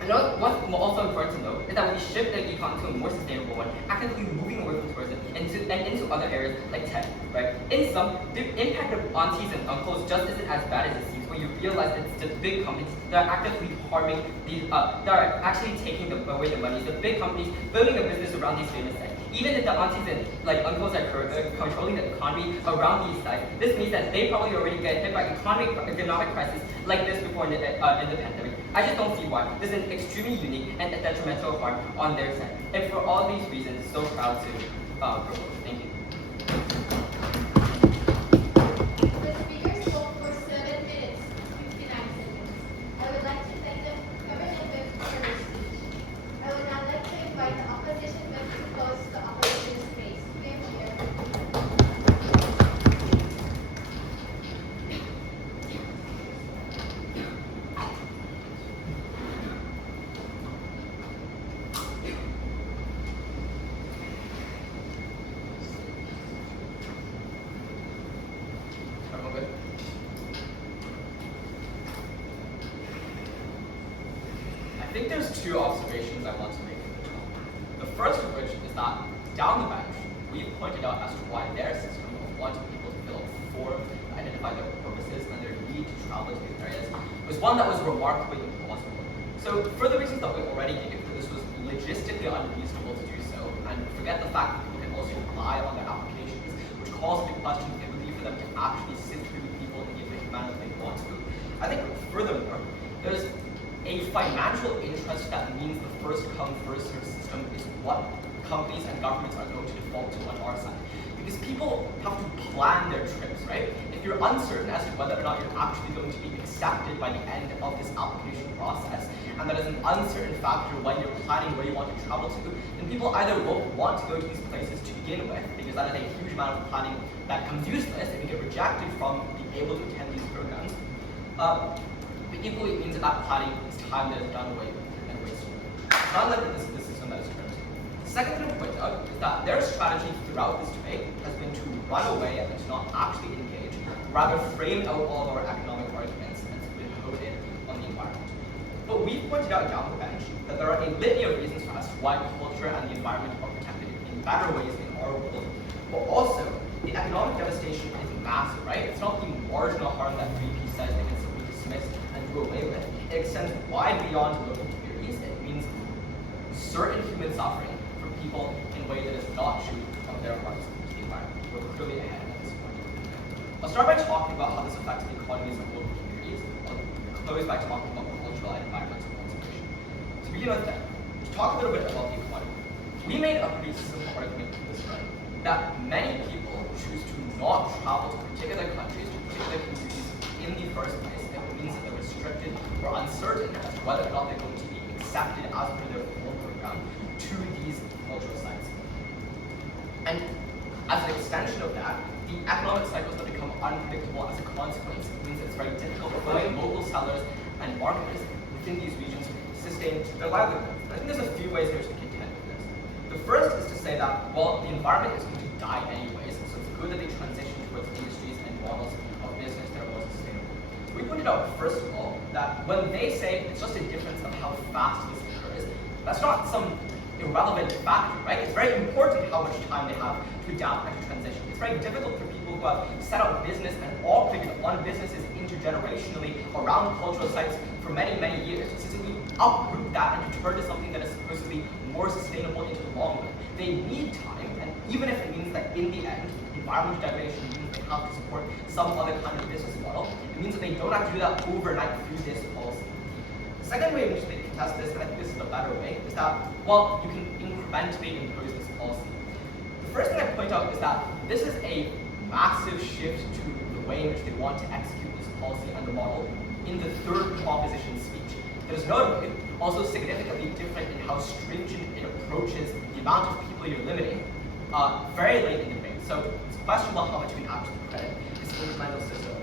What's also important to note is that when we shift the econ to a more sustainable one, actively moving away from tourism into other areas like tech, right? In sum, the impact of aunties and uncles just isn't as bad as it seems when you realize it's the big companies that are actively harming these, that are actually taking away the money. The big companies building a business around these famous sites. Even if the aunties and like uncles are controlling the economy around these sites, this means that they probably already get hit by economic crisis like this before in the pandemic. I just don't see why. This is an extremely unique and detrimental harm on their side. And for all these reasons, so proud to propose. Thank you. The speaker spoke for 7 minutes, 59 seconds. I would like to thank the government whip for their speech. I would now like to invite the opposition whip to close the opposition space. Clear here. think there's two observations I want to make at the top. The first of which is that down the bench, we've pointed out as to why their system of wanting people to fill out forms to identify their purposes and their need to travel to these areas was one that was remarkably implausible. So for the reasons that we already gave, this was logistically unreasonable to do so, and forget the fact that people can also rely on their applications, which calls into question the ability for them to actually sit through people in the efficient manner that they want to. I think furthermore, there's a financial interest that means the first come, first served system is what companies and governments are going to default to on our side. Because people have to plan their trips, right? If you're uncertain as to whether or not you're actually going to be accepted by the end of this application process, and that is an uncertain factor when you're planning where you want to travel to, then people either won't want to go to these places to begin with, because that is a huge amount of planning that becomes useless if you get rejected from being able to attend these programs. But equally, it means that that planning is time that is done away with and wasted. It's not like this is the system that is current. The second thing to point out is that their strategy throughout this debate has been to run away and to not actually engage, rather frame out all of our economic arguments and to put hope in on the environment. But we've pointed out down the bench that there are a litany of reasons for us why culture and the environment are protected in better ways in our world. But also, the economic devastation is massive, right? It's not the marginal harm that 3P says they can simply dismiss and do away with. It extends wide beyond local communities. It means certain human suffering for people in a way that is not true of their hearts to the environment. We're clearly ahead at this point. I'll start by talking about how this affects the economies of local communities. I'll close by talking about cultural and environmental conservation. To begin with, to talk a little bit about the economy, we made a pretty simple argument in this round that many people choose to not travel to particular countries, to particular communities in the first place. It means that they're restricted or uncertain as to whether or not they're going to be accepted as per their form program to these cultural sites. And as an extension of that, the economic cycles that become unpredictable as a consequence means it's very difficult for local sellers and marketers within these regions to sustain their livelihood. I think there's a few ways in which to contend with this. The first is to say that, well, the environment is going to die anyways, so it's good that they transition towards industries and models of business that are more sustainable. We pointed out, first of all, that when they say it's just a difference of how fast this occurs, that's not some irrelevant factor, right? It's very important how much time they have to adapt and to transition. It's very difficult for people who have set up business and operated on businesses intergenerationally around cultural sites for many, many years to simply uproot that and to turn to something that is supposed to be more sustainable into the long run. They need time, and even if it means that in the end, environmental degradation means they have to support some other kind of business model, it means that they don't have to do that overnight through this policy. The second way in which they contest this, and I think this is the better way, is that, well, you can incrementally impose this policy. The first thing I point out is that this is a massive shift to the way in which they want to execute this policy and the model in the third proposition speech. That is notably also significantly different in how stringent it approaches the amount of people you're limiting very late in the debate. So it's questionable how much you can actually credit this incremental system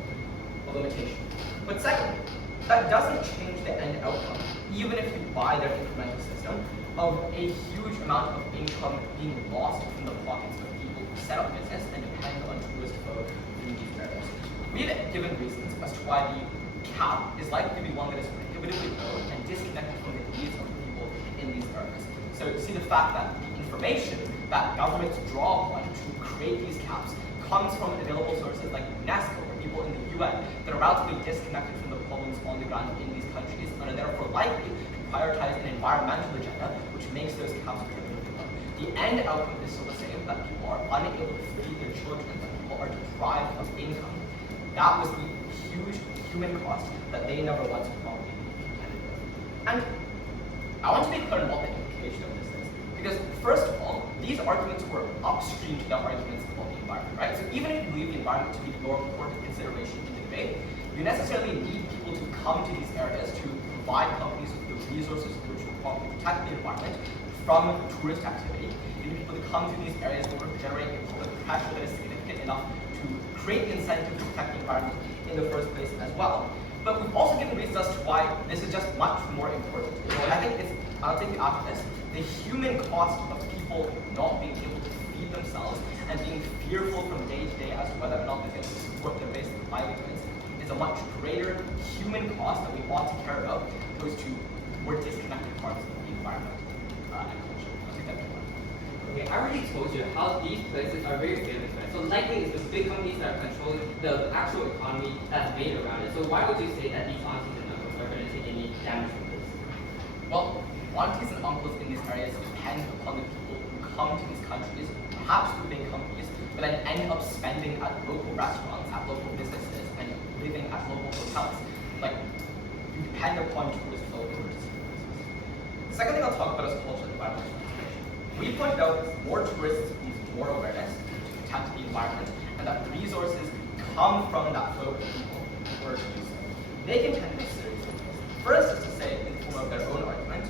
of limitation. But secondly, that doesn't change the end outcome, even if you buy their incremental system, of a huge amount of income being lost from the pockets of people who set up business and depend on tourist flow through these areas. We've given reasons as to why the cap is likely to be one that is prohibitively low and disconnected from the needs of people in these areas. So you see the fact that the information that governments draw upon to create these caps comes from available sources like UNESCO or people in the UN that are relatively disconnected from the problems on the ground in these countries and are therefore likely to prioritize an environmental agenda which makes those caps prohibitive. The end outcome is still the same, that people are unable to feed their children, that people are deprived of income. That was the huge human cost that they never once probably contended with. And I want to be clear on what the implication of this is. Because first of all, these arguments were upstream to the arguments about the environment, right? So even if you believe the environment to be your important consideration in the debate, you necessarily need people to come to these areas to provide companies with the resources which will properly protect the environment from tourist activity. You need people to come to these areas in order to generate a public pressure that is significant enough to create the incentive to protect the environment in the first place as well. But we've also given reasons as to why this is just much more important. And I think I'll take you after this. The human cost of people not being able to feed themselves and being fearful from day to day as to whether or not they're going to support their basic livelihoods is a much greater human cost that we ought to care about, opposed to or disconnected parts of the environment and culture. I think that's one. Okay, I already told you how these places are very famous, right? So likely it's the big companies that are controlling the actual economy that's made around it. So why would you say that these aunties and uncles are going to take any damage from this? Well, aunties and uncles in these areas depend upon the people who come to these countries, perhaps through big companies, but then end up spending at local restaurants, at local businesses, and living at local hotels. Like, you depend upon tourist flow in order to see places. The second thing I'll talk about is cultural and environmental conservation. We pointed out that more tourists means more awareness to protect the environment, and that resources come from that flow of people in order to do so. They can tend to consider these things. First is to say, in the form of their own argument,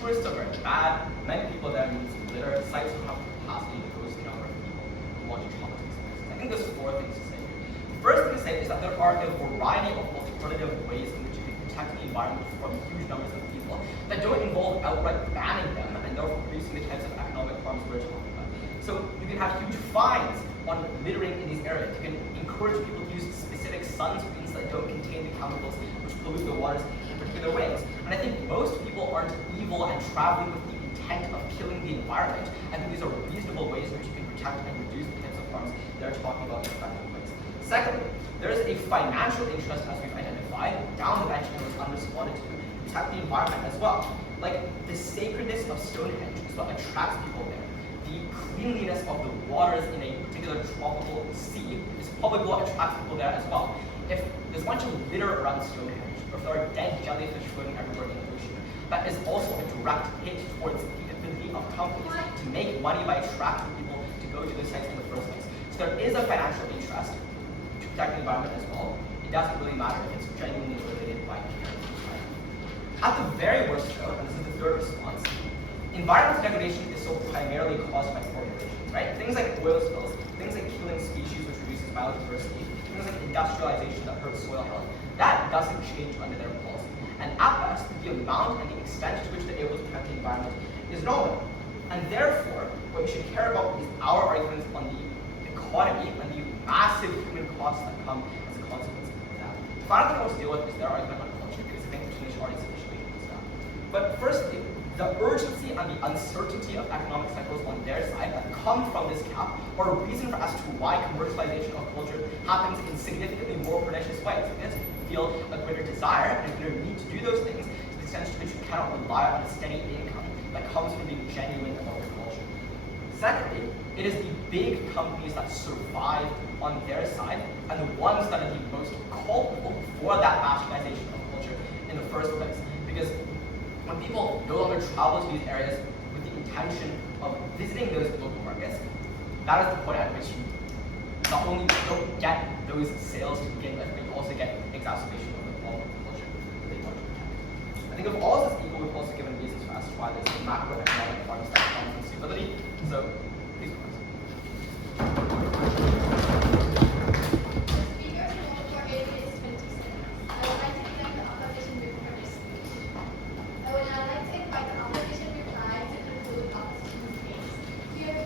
tourists are very bad, many people there means litter, sites don't have the capacity to host the number of people who want to travel to these places. I think there's four things to say here. The first thing to say is that there are a variety of alternative ways in which you can protect the environment from huge numbers of people that don't involve outright banning them and therefore reducing the types of economic harms we're talking about. So you can have huge fines on littering in these areas. You can encourage people to use specific sunscreens that don't contain the chemicals which pollute the waters in particular ways. And I think most people aren't evil and traveling with the intent of killing the environment. I think these are reasonable ways in which you can protect and reduce the types of harms they're talking about in effective ways. Secondly, there is a financial interest, as we've identified, down the bench and was unresponded to protect the environment as well. Like, the sacredness of Stonehenge is what attracts people there. The cleanliness of the waters in a particular tropical sea is probably what attracts people there as well. If there's a bunch of litter around Stonehenge, or if there are dead jellyfish floating everywhere in the ocean, that is also a direct hit towards the ability of companies to make money by attracting people to go to those sites in the first place. So there is a financial interest to protect the environment as well. It doesn't really matter if it's genuinely motivated by care. At the very worst though, and this is the third response, environmental degradation is so primarily caused by corporations, right? Things like oil spills, things like killing species which reduces biodiversity, things like industrialization that hurts soil health, that doesn't change under their policy. And at best, the amount and the extent to which they're able to protect the environment is nominal. And therefore, what you should care about is our arguments on the economy and the massive human costs that come as a consequence of that. The final thing I want to deal with is their argument on culture, because I think it's finished already sufficiently stuff. But firstly, the urgency and the uncertainty of economic cycles on their side that come from this cap are a reason as to why commercialization of culture happens in significantly more pernicious ways. Because you feel a greater desire and a greater need to do those things to the extent to which you cannot rely on a steady income that comes from being genuine about your culture. Secondly, it is the big companies that survive on their side and the ones that are the most culpable for that marginalization of culture in the first place. Because when people no longer travel to these areas with the intention of visiting those local markets, that is the point at which you not only don't get those sales to begin with, but you also get exacerbation of the problem of culture that they want to protect. I think of all of this equal, we've also given reasons for as to why there's a macroeconomic harms that come from stability. So, please go ahead. Speakers will for 8 minutes 20 seconds. I would like to begin the opposition before this speech. I would now like to invite the opposition reply to conclude opposition's case. Here.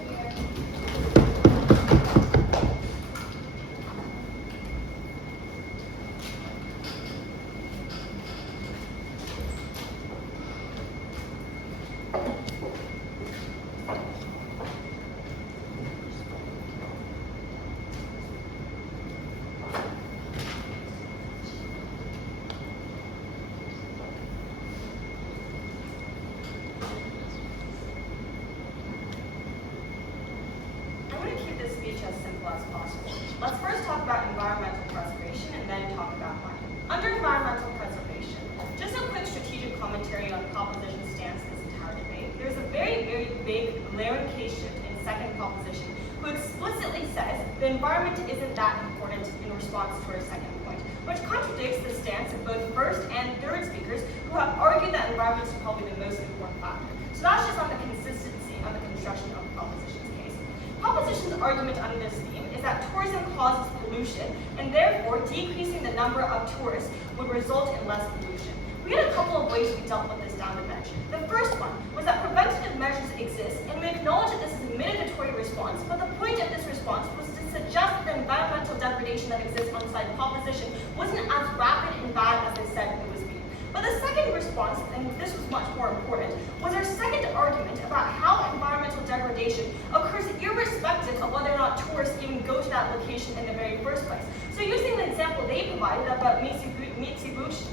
I'm going to keep this speech as simple as possible. Let's first talk about environmental preservation and then talk about money. Under environmental preservation, just a quick strategic commentary on the proposition stance in this entire debate. There's a very, very big glaring case shift in second proposition, who explicitly says the environment isn't that important in response to our second point, which contradicts the stance of both first and third speakers who have argued that environment is probably the most important factor. So that's just on the consistency on the construction of proposition's case. Proposition's argument under this theme is that tourism causes pollution, and therefore decreasing the number of tourists would result in less pollution. We had a couple of ways we dealt with this down the bench. The first one was that preventative measures exist, and we acknowledge that this is a mitigatory response, but the point of this response was to suggest that the environmental degradation that exists on the side of proposition wasn't as rapid and bad as they said it was being. But the second response, and this was degradation in the very first place. So using the example they provided about Mitsubishi,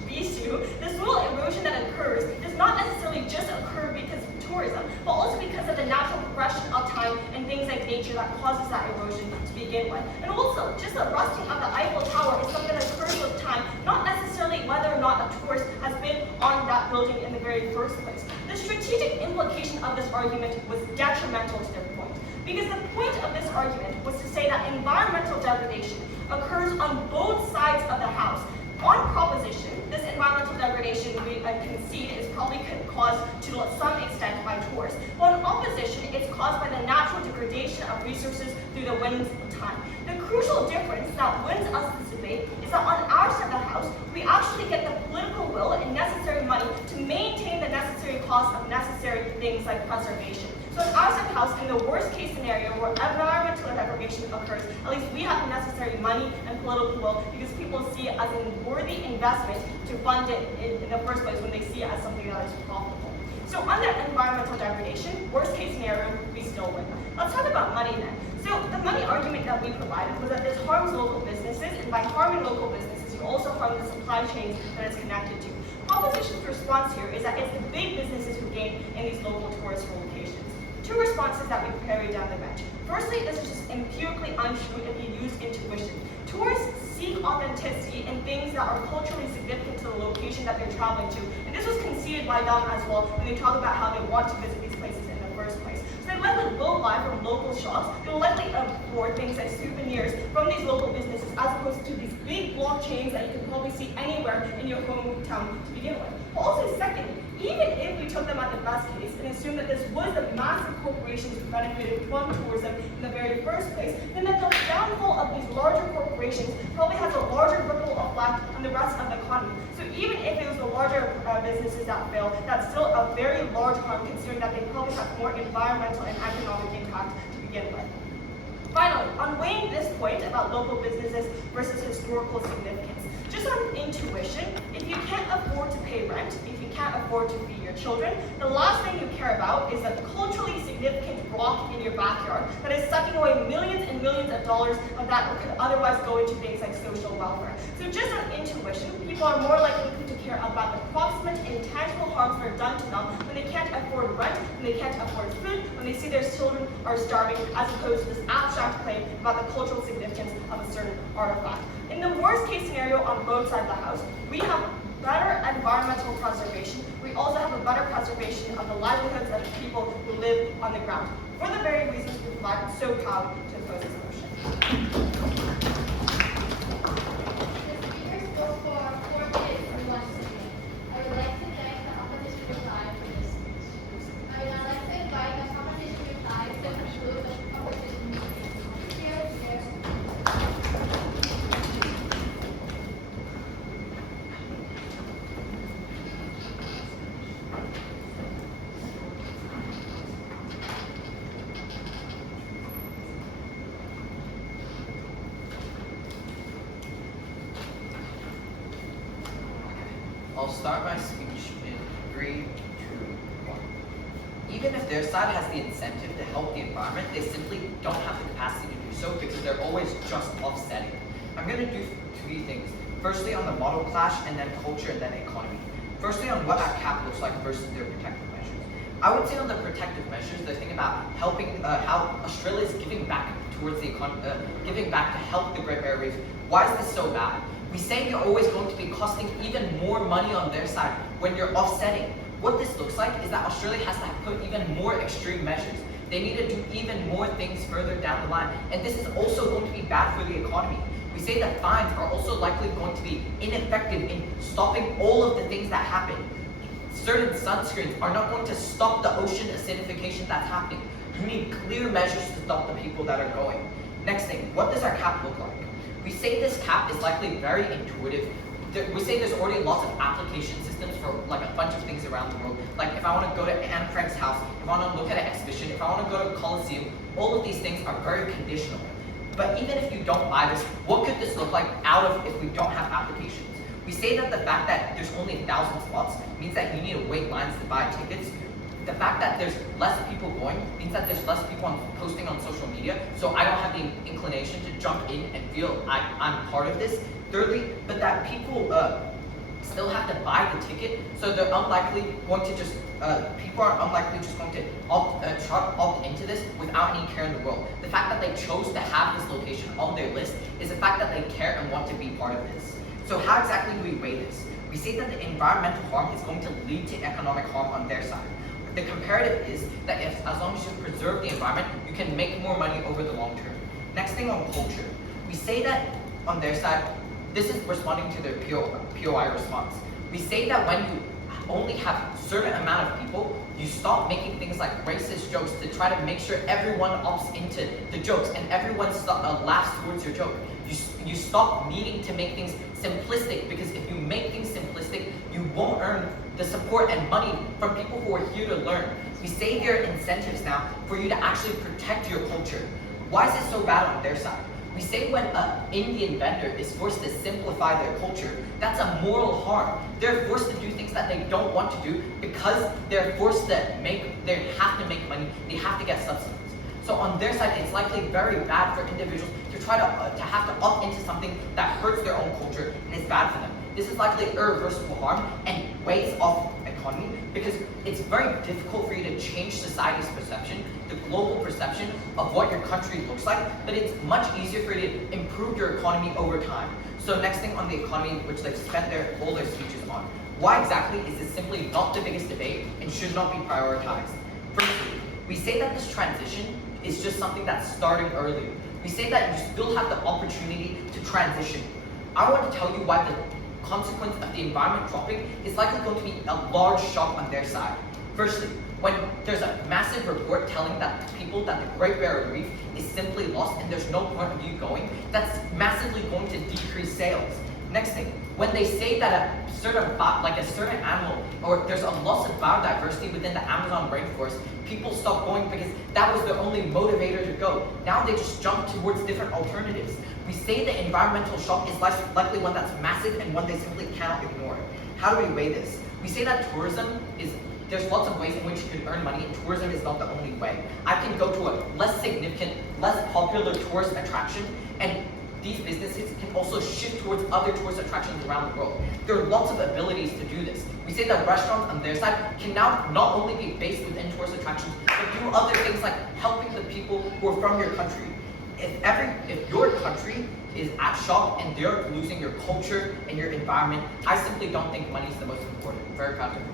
the soil erosion that occurs does not necessarily just occur because of tourism, but also because of the natural progression of time and things like nature that causes that erosion to begin with. And also, just the rusting of the Eiffel Tower is something that occurs with time, not necessarily whether or not a tourist has been on that building in the very first place. The strategic implication of this argument was detrimental to their point, because the point of this argument was to say that environmental degradation occurs on both sides of the house. On proposition, this environmental degradation we concede is probably caused to some extent by tourists. But on opposition, it's caused by the natural degradation of resources through the winds of time. The crucial difference that wins us this debate is that on our side of the house, we actually get the political will and necessary money to maintain the necessary cost of necessary things like preservation. So in our side of the house, in the worst case scenario where environmental degradation occurs, at least we have the necessary money and political will because people see it as a worthy investment to fund it in the first place when they see it as something that is profitable. So under environmental degradation, worst case scenario, we still win. Let's talk about money then. So the money argument that we provided was that this harms local businesses, and by harming local businesses, you also harm the supply chains that it's connected to. Proposition's response here is that it's the big businesses who gain in these local tourist locations. Two responses that we carry down the bench. Firstly, this is just empirically untrue if you use intuition. Tourists seek authenticity in things that are culturally significant to the location that they're traveling to. And this was conceded by them as well when they talk about how they want to visit these places in the first place. So they likely will buy from local shops. They'll likely afford things like souvenirs from these local businesses as opposed to these big block chains that you can probably see anywhere in your hometown to begin with. But also secondly, even if we took them at the best case and assumed that this was the massive corporations who benefited from tourism in the very first place, then the downfall of these larger corporations probably has a larger ripple effect on the rest of the economy. So even if it was the larger businesses that fail, that's still a very large harm considering that they probably have more environmental and economic impact to begin with. Finally, on weighing this point about local businesses versus historical significance, just on intuition, if you can't afford to pay rent, if you can't afford to feed your children, the last thing you care about is a culturally significant rock in your backyard that is sucking away millions and millions of dollars of that could otherwise go into things like social welfare. So just on intuition, people are more likely to care about the proximate intangible harms that are done to them when they can't afford rent, when they can't afford food, when they see their children are starving, as opposed to this abstract claim about the cultural significance of a certain artifact. In the worst case scenario on both sides of the house, we have better environmental preservation. We also have a better preservation of the livelihoods of the people who live on the ground. For the very reasons we provide, I'm so proud to oppose this motion. The speaker spoke for 4 minutes and 1 second. I would like to thank the opposition reply for this speech. I would now like to invite the opposition reply to conclude the opposition meeting. Here. I'll start my speech in 3, 2, 1. Even if their side has the incentive to help the environment, they simply don't have the capacity to do so because they're always just offsetting. I'm going to do 3 things. Firstly on the model clash, and then culture, and then economy. Firstly on what that cap looks like versus their protective measures. I would say on the protective measures, the thing about helping, how Australia is giving back towards the economy, giving back to help the Great Barrier Reef. Why is this so bad? We say you're always going to be costing even more money on their side when you're offsetting. What this looks like is that Australia has to put even more extreme measures. They need to do even more things further down the line. And this is also going to be bad for the economy. We say that fines are also likely going to be ineffective in stopping all of the things that happen. Certain sunscreens are not going to stop the ocean acidification that's happening. You need clear measures to stop the people that are going. Next thing, what does our cap look like? We say this cap is likely very intuitive. We say there's already lots of application systems for like a bunch of things around the world. Like if I want to go to Anne Frank's house, if I want to look at an exhibition, if I want to go to Coliseum, all of these things are very conditional. But even if you don't buy this, what could this look like out of if we don't have applications? We say that the fact that there's only 1,000 slots means that you need to wait lines to buy tickets. The fact that there's less people going means that there's less people posting on social media, so I don't have the inclination to jump in and feel I'm part of this. Thirdly, but that people still have to buy the ticket, so they're unlikely going to just, people are unlikely just going to opt into this without any care in the world. The fact that they chose to have this location on their list is the fact that they care and want to be part of this. So how exactly do we weigh this? We say that the environmental harm is going to lead to economic harm on their side. The comparative is that as long as you preserve the environment, you can make more money over the long term. Next thing on culture, we say that on their side, this is responding to their POI response. We say that when you only have a certain amount of people, you stop making things like racist jokes to try to make sure everyone opts into the jokes and everyone laughs towards your joke. You stop needing to make things simplistic, because if you make things simplistic, you won't earn the support and money from people who are here to learn. We say there are incentives now for you to actually protect your culture. Why is it so bad on their side? We say when an Indian vendor is forced to simplify their culture, that's a moral harm. They're forced to do things that they don't want to do because they're forced to they have to make money, they have to get subsidies. So on their side, it's likely very bad for individuals to try to have to opt into something that hurts their own culture and is bad for them. This is likely irreversible harm and weighs off economy, because it's very difficult for you to change society's perception, the global perception of what your country looks like, but it's much easier for you to improve your economy over time. So next thing on the economy, which they've spent all their speeches on, why exactly is this simply not the biggest debate and should not be prioritized? Firstly, we say that this transition is just something that's starting earlier. We say that you still have the opportunity to transition. I want to tell you why the consequence of the environment dropping is likely going to be a large shock on their side. Firstly, when there's a massive report telling that people that the Great Barrier Reef is simply lost and there's no point of you going, that's massively going to decrease sales. Next thing, when they say that a certain animal, or there's a loss of biodiversity within the Amazon rainforest, people stop going because that was their only motivator to go. Now they just jump towards different alternatives. We say the environmental shock is less likely one that's massive and one they simply cannot ignore. How do we weigh this? We say that there's lots of ways in which you can earn money, and tourism is not the only way. I can go to a less significant, less popular tourist attraction, and these businesses can also shift towards other tourist attractions around the world. There are lots of abilities to do this. We say that restaurants on their side can now not only be based within tourist attractions, but do other things like helping the people who are from your country. If your country is at shock and they're losing your culture and your environment, I simply don't think money is the most important. Very proud to be